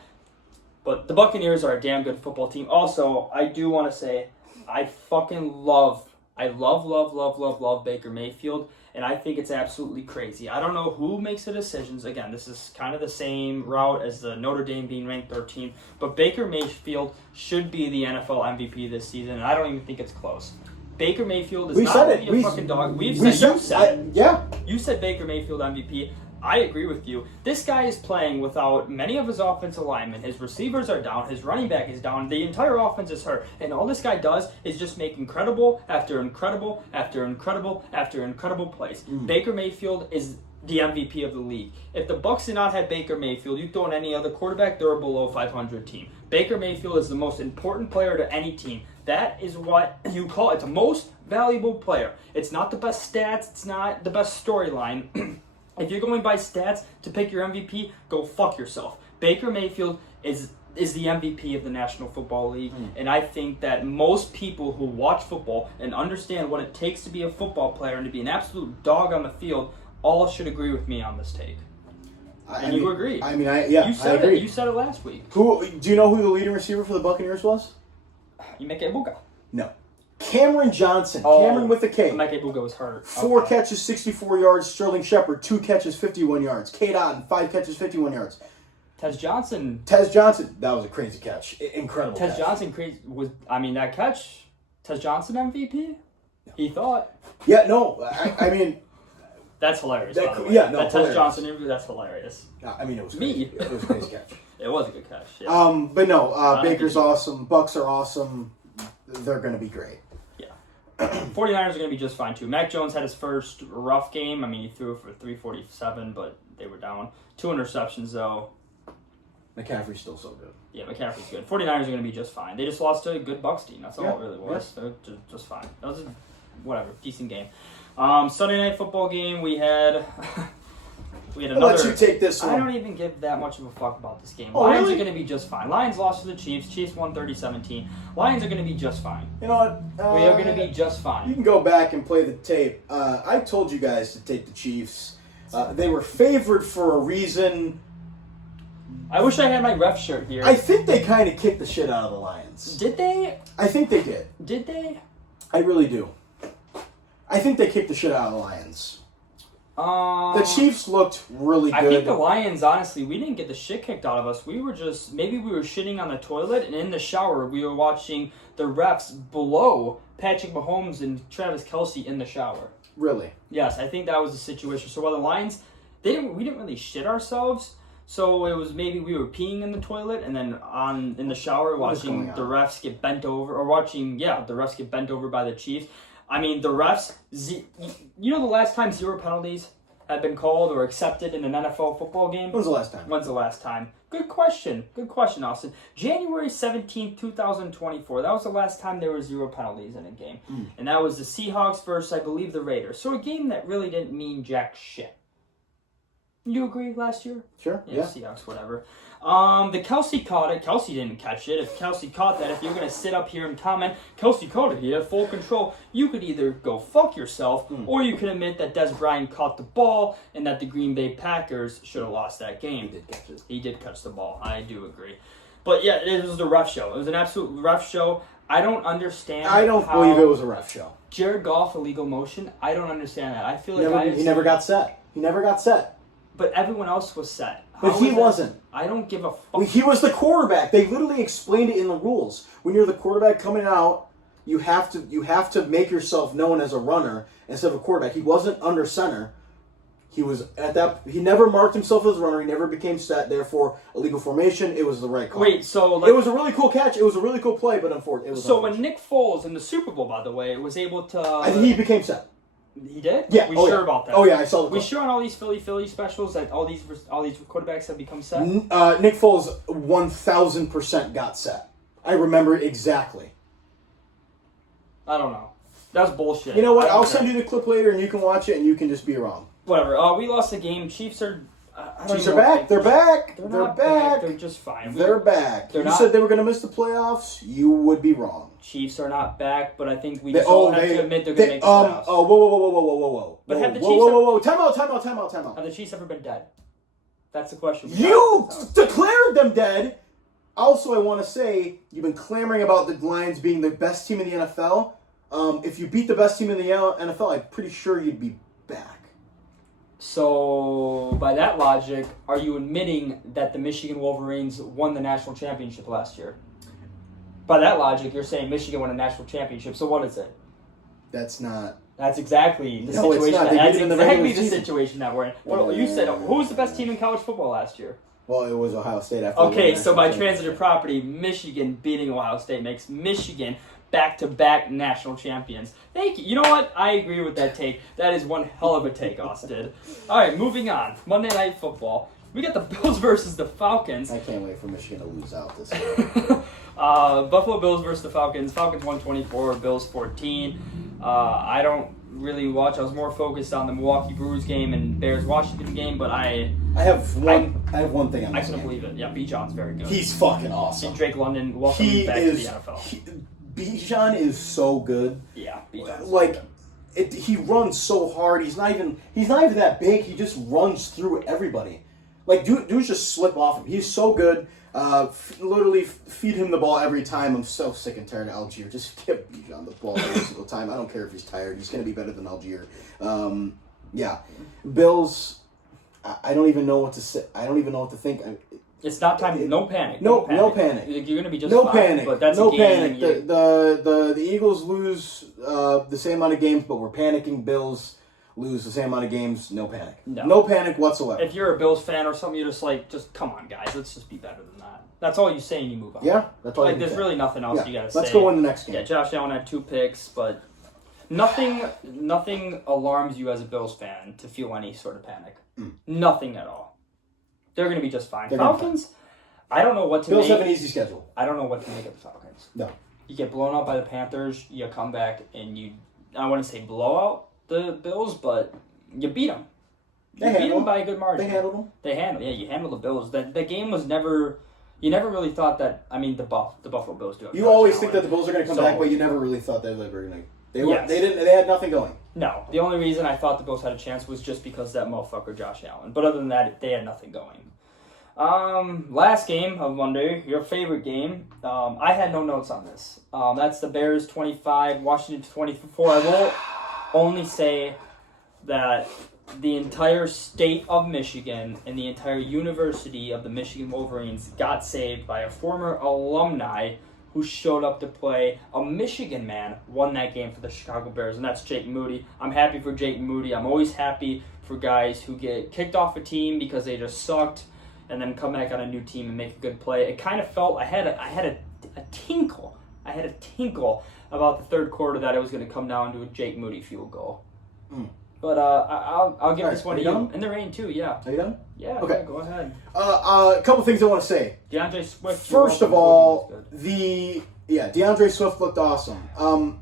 But the Buccaneers are a damn good football team. Also, I do want to say, I love Baker Mayfield, and I think it's absolutely crazy. I don't know who makes the decisions. Again, this is kind of the same route as the Notre Dame being ranked 13th, but Baker Mayfield should be the NFL MVP this season, and I don't even think it's close. Baker Mayfield is not only a fucking dog. You said Baker Mayfield MVP. I agree with you. This guy is playing without many of his offensive linemen. His receivers are down. His running back is down. The entire offense is hurt. And all this guy does is just make incredible after incredible after incredible after incredible plays. Baker Mayfield is the MVP of the league. If the Bucs did not have Baker Mayfield, you throw in any other quarterback, they're a below 500 team. Baker Mayfield is the most important player to any team. That is what you call it. It's the most valuable player. It's not the best stats. It's not the best storyline. If you're going by stats to pick your MVP, go fuck yourself. Baker Mayfield is the MVP of the National Football League, and I think that most people who watch football and understand what it takes to be a football player and to be an absolute dog on the field all should agree with me on this take. You agree. I agree. You said it last week. Do you know who the leading receiver for the Buccaneers was? Emeka Egbuka. No. Cameron Johnson. Cameron with a K. Emeka Egbuka was hurt. 4 catches, 64 yards. Sterling Shepard, 2 catches, 51 yards. Kate Otten, 5 catches, 51 yards. Tez Johnson, that was a crazy catch. Incredible catch. That catch, Tez Johnson MVP? He thought. Yeah, no, I mean... That's hilarious, by the way. Yeah, no, that Tez Johnson interview, that's hilarious. I mean, it was crazy. It was a crazy catch. It was a good catch, yeah. But no, Baker's awesome. Bucks are awesome. They're going to be great. 49ers are going to be just fine, too. Mac Jones had his first rough game. I mean, he threw for 347, but they were down. 2 interceptions, though. McCaffrey's still so good. Yeah, McCaffrey's good. 49ers are going to be just fine. They just lost to a good Bucs team. That's all it really was. They're just fine. That was decent game. Sunday Night Football game, we had another... I'll let you take this one. I don't even give that much of a fuck about this game. Lions are going to be just fine. Lions lost to the Chiefs. Chiefs won 30-17. Lions are going to be just fine. You know what? We are going to be just fine. You can go back and play the tape. I told you guys to take the Chiefs. They were favored for a reason. I wish I had my ref shirt here. I think they kind of kicked the shit out of the Lions. Did they? I think they did. Did they? I really do. I think they kicked the shit out of the Lions. The Chiefs looked really good. I think the Lions, honestly, we didn't get the shit kicked out of us. Maybe we were shitting on the toilet, and in the shower, we were watching the refs below Patrick Mahomes and Travis Kelce in the shower. Really? Yes, I think that was the situation. So while the Lions, we didn't really shit ourselves, So it was maybe we were peeing in the toilet and then in the shower watching the refs get bent over, or watching the refs get bent over by the Chiefs. I mean, the refs, you know, the last time 0 penalties had been called or accepted in an NFL football game? When's the last time? When's the last time? Good question, Austin. January 17th, 2024. That was the last time there were 0 penalties in a game. And that was the Seahawks versus, I believe, the Raiders. So a game that really didn't mean jack shit. You agree last year? Sure. Yeah. Seahawks, whatever. The Kelsey caught it. Kelsey didn't catch it. If Kelsey caught that, if you're going to sit up here and comment, Kelsey caught it, he had full control, you could either go fuck yourself, or you can admit that Des Bryant caught the ball and that the Green Bay Packers should have lost that game. He did catch it. He did catch the ball. I do agree. But yeah, it was the ref show. It was an absolute ref show. I don't understand. I don't believe it was a ref show. Jared Goff, illegal motion. I don't understand that. I feel like he never got set. He never got set. But everyone else was set. But he wasn't. I don't give a fuck. He was the quarterback. They literally explained it in the rules. When you're the quarterback coming out, you have to make yourself known as a runner instead of a quarterback. He wasn't under center. He was at that. He never marked himself as a runner. He never became set. Therefore, illegal formation. It was the right call. Wait, so it was a really cool catch. It was a really cool play, but unfortunately, so when Nick Foles in the Super Bowl, by the way, was able to, I think he became set. He did? Yeah. We sure about that? Oh yeah, I saw the We sure on all these Philly specials that all these quarterbacks have become set? Nick Foles 1,000% got set. I remember exactly. I don't know. That's bullshit. You know what? I'll send you the clip later, and you can watch it, and you can just be wrong. Whatever. We lost the game. Chiefs are. Chiefs are back. They're back. They're back. They're just fine. They're back. You said they were going to miss the playoffs. You would be wrong. Chiefs are not back, but I think we all have to admit they're going to make the playoffs. Whoa. But have the Chiefs whoa. Time out. Have the Chiefs ever been dead? That's the question. You declared them dead. Also, I want to say you've been clamoring about the Lions being the best team in the NFL. If you beat the best team in the NFL, I'm pretty sure you'd be back. So, by that logic, are you admitting that the Michigan Wolverines won the national championship last year? By that logic, you're saying Michigan won a national championship. So what is it? That's not. That's exactly the situation. situation. That's exactly the situation that we're in. Well, you said who was the best team in college football last year? Well, it was Ohio State. After okay, so by transitive property, Michigan beating Ohio State makes Michigan back-to-back national champions. Thank you. You know what? I agree with that take. That is one hell of a take, Austin. All right, moving on. Monday Night Football. We got the Bills versus the Falcons. I can't wait for Michigan to lose out this year. Buffalo Bills versus the Falcons. Falcons 124, Bills 14. I don't really watch. I was more focused on the Milwaukee Brewers game and Bears-Washington game, but I have one thing on this. I couldn't believe it. Yeah, Bijan's very good. He's fucking awesome. And Drake London, welcome back to the NFL. Bijan is so good. Yeah, Bijan's like he runs so hard. He's not even that big. He just runs through everybody. Like dudes just slip off him. He's so good. Literally feed him the ball every time. I'm so sick and tired of Algier. Just give Bijan the ball every single time. I don't care if he's tired. He's going to be better than Algier. Yeah. Bills, I don't even know what to say. I don't even know what to think. It's not time. No panic. No panic. You're going to be just no fine. Panic. But that's no a game. Panic. The Eagles lose the same amount of games, but we're panicking. Bills lose the same amount of games. No panic. No panic whatsoever. If you're a Bills fan or something, you're just come on, guys. Let's just be better than that. That's all you say and you move on. Yeah, that's all. Like there's really nothing else you got to say. Let's go in the next game. Yeah, Josh Allen had 2 picks, but nothing alarms you as a Bills fan to feel any sort of panic. Nothing at all. They're going to be just fine. Falcons, I don't know what to make. Bills have an easy schedule. I don't know what to make of the Falcons. No. You get blown out by the Panthers, you come back and I want to say blow out the Bills, but you beat them. You beat them by a good margin. They handled them. You handled the Bills. The game was never. You never really thought that. I mean, the Buffalo Bills do. You always think that the Bills are going to come back, but you never really thought they were going to. They didn't. They had nothing going. No, the only reason I thought the Bills had a chance was just because of that motherfucker Josh Allen. But other than that, they had nothing going. Last game of Monday, your favorite game. I had no notes on this. That's the Bears 25, Washington 24. I will only say that the entire state of Michigan and the entire University of the Michigan Wolverines got saved by a former alumni who showed up to play. A Michigan man won that game for the Chicago Bears, and that's Jake Moody. I'm happy for Jake Moody. I'm always happy for guys who get kicked off a team because they just sucked, and then come back on a new team and make a good play. It kind of felt I had a tinkle about the third quarter that it was going to come down to a Jake Moody field goal. But I'll give this one to you. In the rain too, yeah. Are you done? Yeah. Okay. Yeah, go ahead. A couple things I want to say. DeAndre Swift. First of all, DeAndre Swift looked awesome.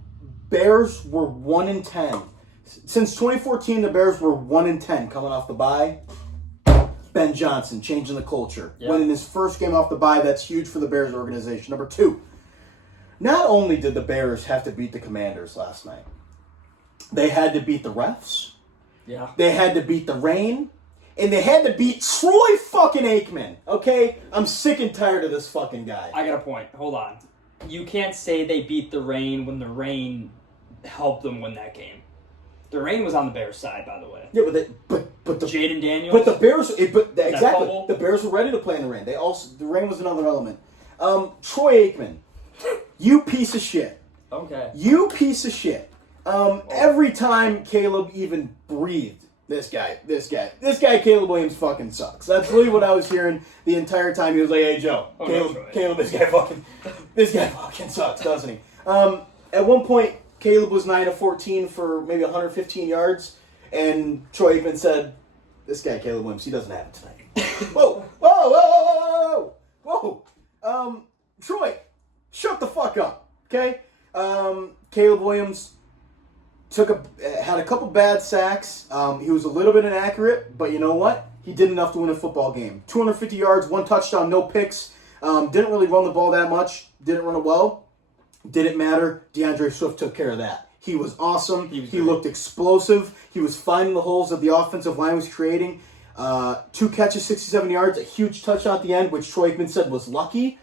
Bears were 1-10. Since 2014, the Bears were 1-10 coming off the bye. Ben Johnson changing the culture. Yep. Winning his first game off the bye, that's huge for the Bears organization. Number 2, not only did the Bears have to beat the Commanders last night, they had to beat the refs. Yeah. They had to beat the rain. And they had to beat Troy fucking Aikman. Okay? I'm sick and tired of this fucking guy. I got a point. Hold on. You can't say they beat the rain when the rain helped them win that game. The rain was on the Bears' side, by the way. Yeah, but the Jaden Daniels. But the Bears, exactly. fumble? The Bears were ready to play in the rain. The rain was another element. Troy Aikman, you piece of shit. Okay. You piece of shit. Every time Caleb even breathed, this guy, Caleb Williams fucking sucks. That's really what I was hearing the entire time. He was like, "Hey Joe, Caleb, this guy fucking sucks, doesn't he?" At one point, Caleb was 9 of 14 for maybe 115 yards, and Troy Aikman said, "This guy, Caleb Williams, he doesn't have it tonight." Whoa! Troy, shut the fuck up, okay? Caleb Williams had a couple bad sacks. He was a little bit inaccurate, but you know what? He did enough to win a football game. 250 yards, 1 touchdown, no picks. Didn't really run the ball that much. Didn't run it well. Didn't matter. DeAndre Swift took care of that. He was awesome. He looked explosive. He was finding the holes that the offensive line was creating. 2 catches, 67 yards, a huge touchdown at the end, which Troy Aikman said was lucky.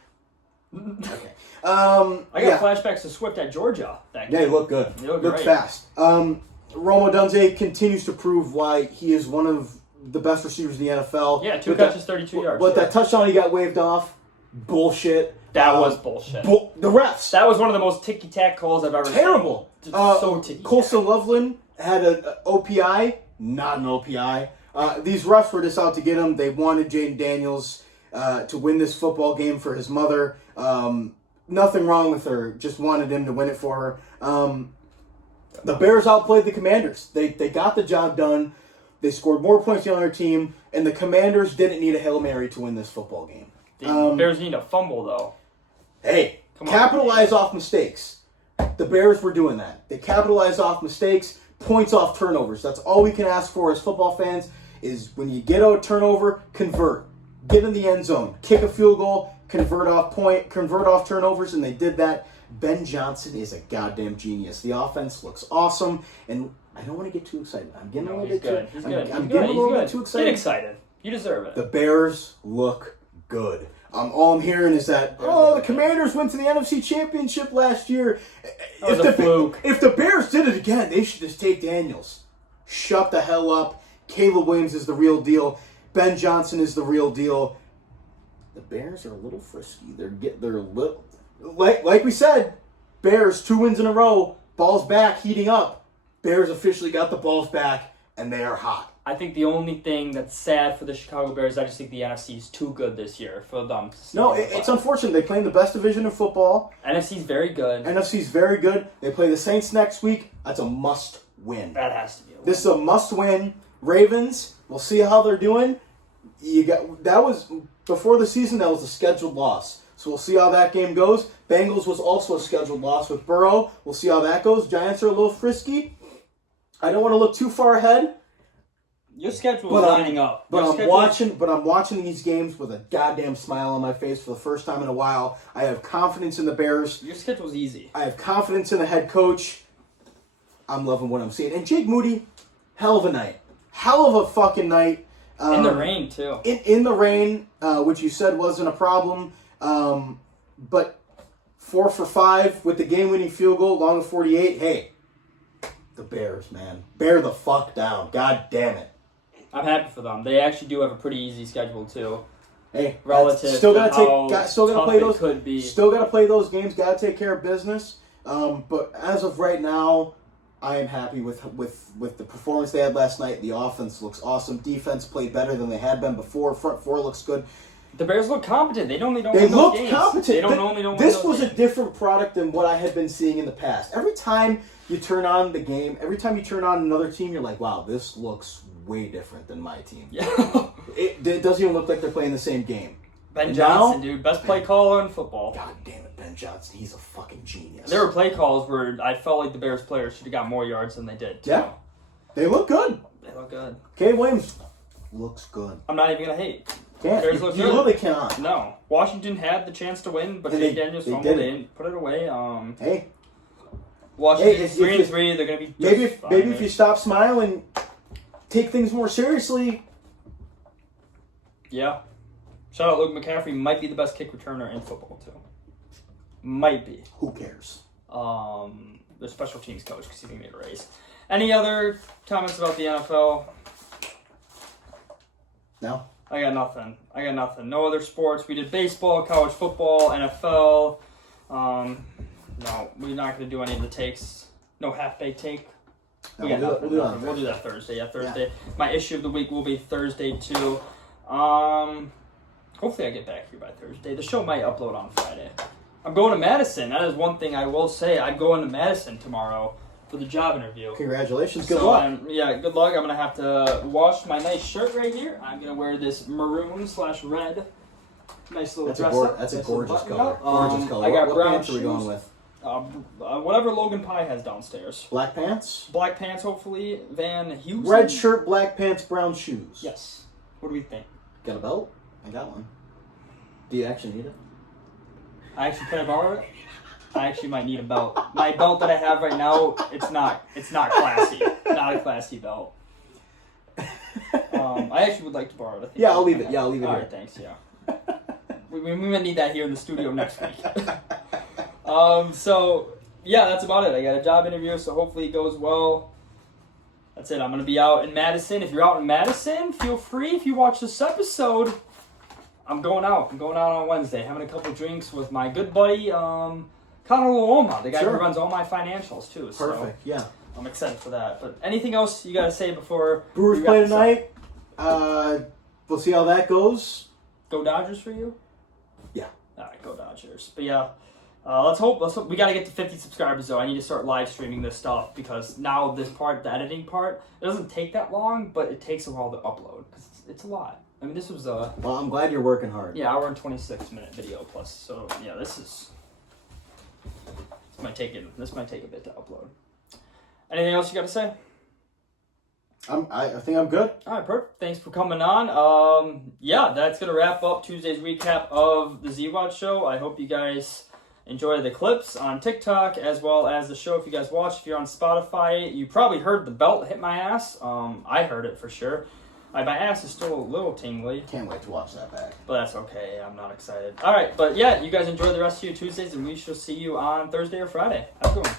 Okay. I got flashbacks to Swift at Georgia. That game. Yeah, he looked good. He looked great. Fast. Rome Odunze continues to prove why he is one of the best receivers in the NFL. Yeah, 2 catches, 32 yards. But that touchdown he got waved off, bullshit. That was bullshit. The refs. That was one of the most ticky-tack calls I've ever seen. Terrible. So ticky-tack. Colson Loveland had an OPI, not an OPI. These refs were just out to get him. They wanted Jaden Daniels to win this football game for his mother. Nothing wrong with her. Just wanted him to win it for her. The Bears outplayed the Commanders. They got the job done. They scored more points than the other team, and the Commanders didn't need a Hail Mary to win this football game. The Bears need a fumble, though. Hey, capitalize off mistakes. The Bears were doing that. They capitalized off mistakes, points off turnovers. That's all we can ask for as football fans is when you get a turnover, convert. Get in the end zone. Kick a field goal, convert off turnovers, and they did that. Ben Johnson is a goddamn genius. The offense looks awesome, and I don't want to get too excited. I'm getting a little bit too excited. I'm getting a little bit too excited. Get excited. You deserve it. The Bears look good. All I'm hearing is that, the Commanders went to the NFC Championship last year. That was a fluke. If the Bears did it again, they should just take Daniels. Shut the hell up. Caleb Williams is the real deal. Ben Johnson is the real deal. The Bears are a little frisky. They're a little, like we said, Bears 2 wins in a row. Balls back, heating up. Bears officially got the balls back, and they are hot. I think the only thing that's sad for the Chicago Bears, I just think the NFC is too good this year for them. No, it's unfortunate. They play in the best division in football. NFC's very good. NFC's very good. They play the Saints next week. That's a must-win. That has to be a win. This is a must-win. Ravens, we'll see how they're doing. That was before the season. That was a scheduled loss. So we'll see how that game goes. Bengals was also a scheduled loss with Burrow. We'll see how that goes. Giants are a little frisky. I don't want to look too far ahead. Your schedule is lining up. But I'm watching these games with a goddamn smile on my face for the first time in a while. I have confidence in the Bears. Your schedule's easy. I have confidence in the head coach. I'm loving what I'm seeing. And Jake Moody, hell of a night. Hell of a fucking night. In the rain, too. In the rain, which you said wasn't a problem. But 4 for 5 with the game-winning field goal, long of 48. Hey, the Bears, man. Bear the fuck down. God damn it. I'm happy for them. They actually do have a pretty easy schedule, too. Hey, relative still to gotta play those. Could be. Still gotta play those games. Gotta take care of business. But as of right now, I am happy with the performance they had last night. The offense looks awesome. Defense played better than they had been before. Front four looks good. The Bears look competent. They normally don't They win those looked games. competent. They don't normally don't win This those was games. a different product than what I had been seeing in the past. Every time you turn on the game, every time you turn on another team, you're like, wow, this looks way different than my team. Yeah. It doesn't even look like they're playing the same game. Ben And Johnson, now- dude, best play caller in football. God damn it, Ben Johnson. He's a fucking genius. There were play calls where I felt like the Bears players should have got more yards than they did. Too. Yeah. They look good. They look good. Caleb Williams looks good. I'm not even gonna hate. Can't. Bears look You good. really cannot. No, Washington had the chance to win, but And Jake they- Daniels they fumbled. They didn't. didn't put it away. Hey, Washington's if 3-3. They're gonna be just maybe fine. if you stop smiling, take things more seriously. Yeah. Shout out Luke McCaffrey. Might be the best kick returner in football too. Might be. Who cares? The special teams coach because he didn't get a raise. Any other comments about the NFL? No. I got nothing. No other sports. We did baseball, college football, NFL. No, we're not going to do any of the takes. No half-baked take. No, We got nothing. we'll do Nothing. that. We'll do that Thursday. Yeah, Thursday. My issue of the week will be Thursday too. Hopefully I get back here by Thursday. The show might upload on Friday. I'm going to Madison. That is one thing I will say. I'm going to Madison tomorrow for the job interview. Congratulations. Good So, luck. yeah, good luck. I'm going to have to wash my nice shirt right here. I'm going to wear this maroon/red. Nice little That's dress a up. that's a Nice gorgeous little color. button up. Gorgeous color. I got what brown pants are we going shoes. with? Whatever Logan Pie has downstairs. Black pants. Black pants, hopefully. Van Heusen. Red shirt, black pants, brown shoes. Yes. What do we think? Got a belt? I got one. Do you actually need it? Can I borrow it? I actually might need a belt. My belt that I have right now, it's not classy. Not a classy belt. I actually would like to borrow it. I think Yeah, I'll leave it. Yeah, I'll leave it All here. right, thanks. Yeah. we might need that here in the studio next week. So yeah, that's about it. I got a job interview, so hopefully it goes well. That's it. I'm gonna be out in Madison. If you're out in Madison, feel free. If you watch this episode, I'm going out. I'm going out on Wednesday, having a couple drinks with my good buddy, Connor Luoma, the guy who Sure. runs all my financials too. So Perfect. Yeah. I'm excited for that. But anything else you gotta say before Brewers we play wrap this up? tonight. We'll see how that goes. Go Dodgers for you? Yeah. All right, go Dodgers. But yeah, let's hope. We got to get to 50 subscribers though. I need to start live streaming this stuff because now this part, the editing part, it doesn't take that long, but it takes a while to upload because it's a lot. I mean, this was a Well, I'm glad you're working hard. hour and 26-minute video plus. So yeah, this might take a bit to upload. Anything else you got to say? I think I'm good. All right, perfect. Thanks for coming on. Yeah, that's going to wrap up Tuesday's recap of the Zwat show. I hope you guys enjoy the clips on TikTok as well as the show. If you guys watch, if you're on Spotify, you probably heard the belt hit my ass. I heard it for sure. My ass is still a little tingly, Can't wait to watch that back. but that's okay. I'm not excited. All right, but yeah, you guys enjoy the rest of your Tuesdays, and we shall see you on Thursday or Friday. Have a good one.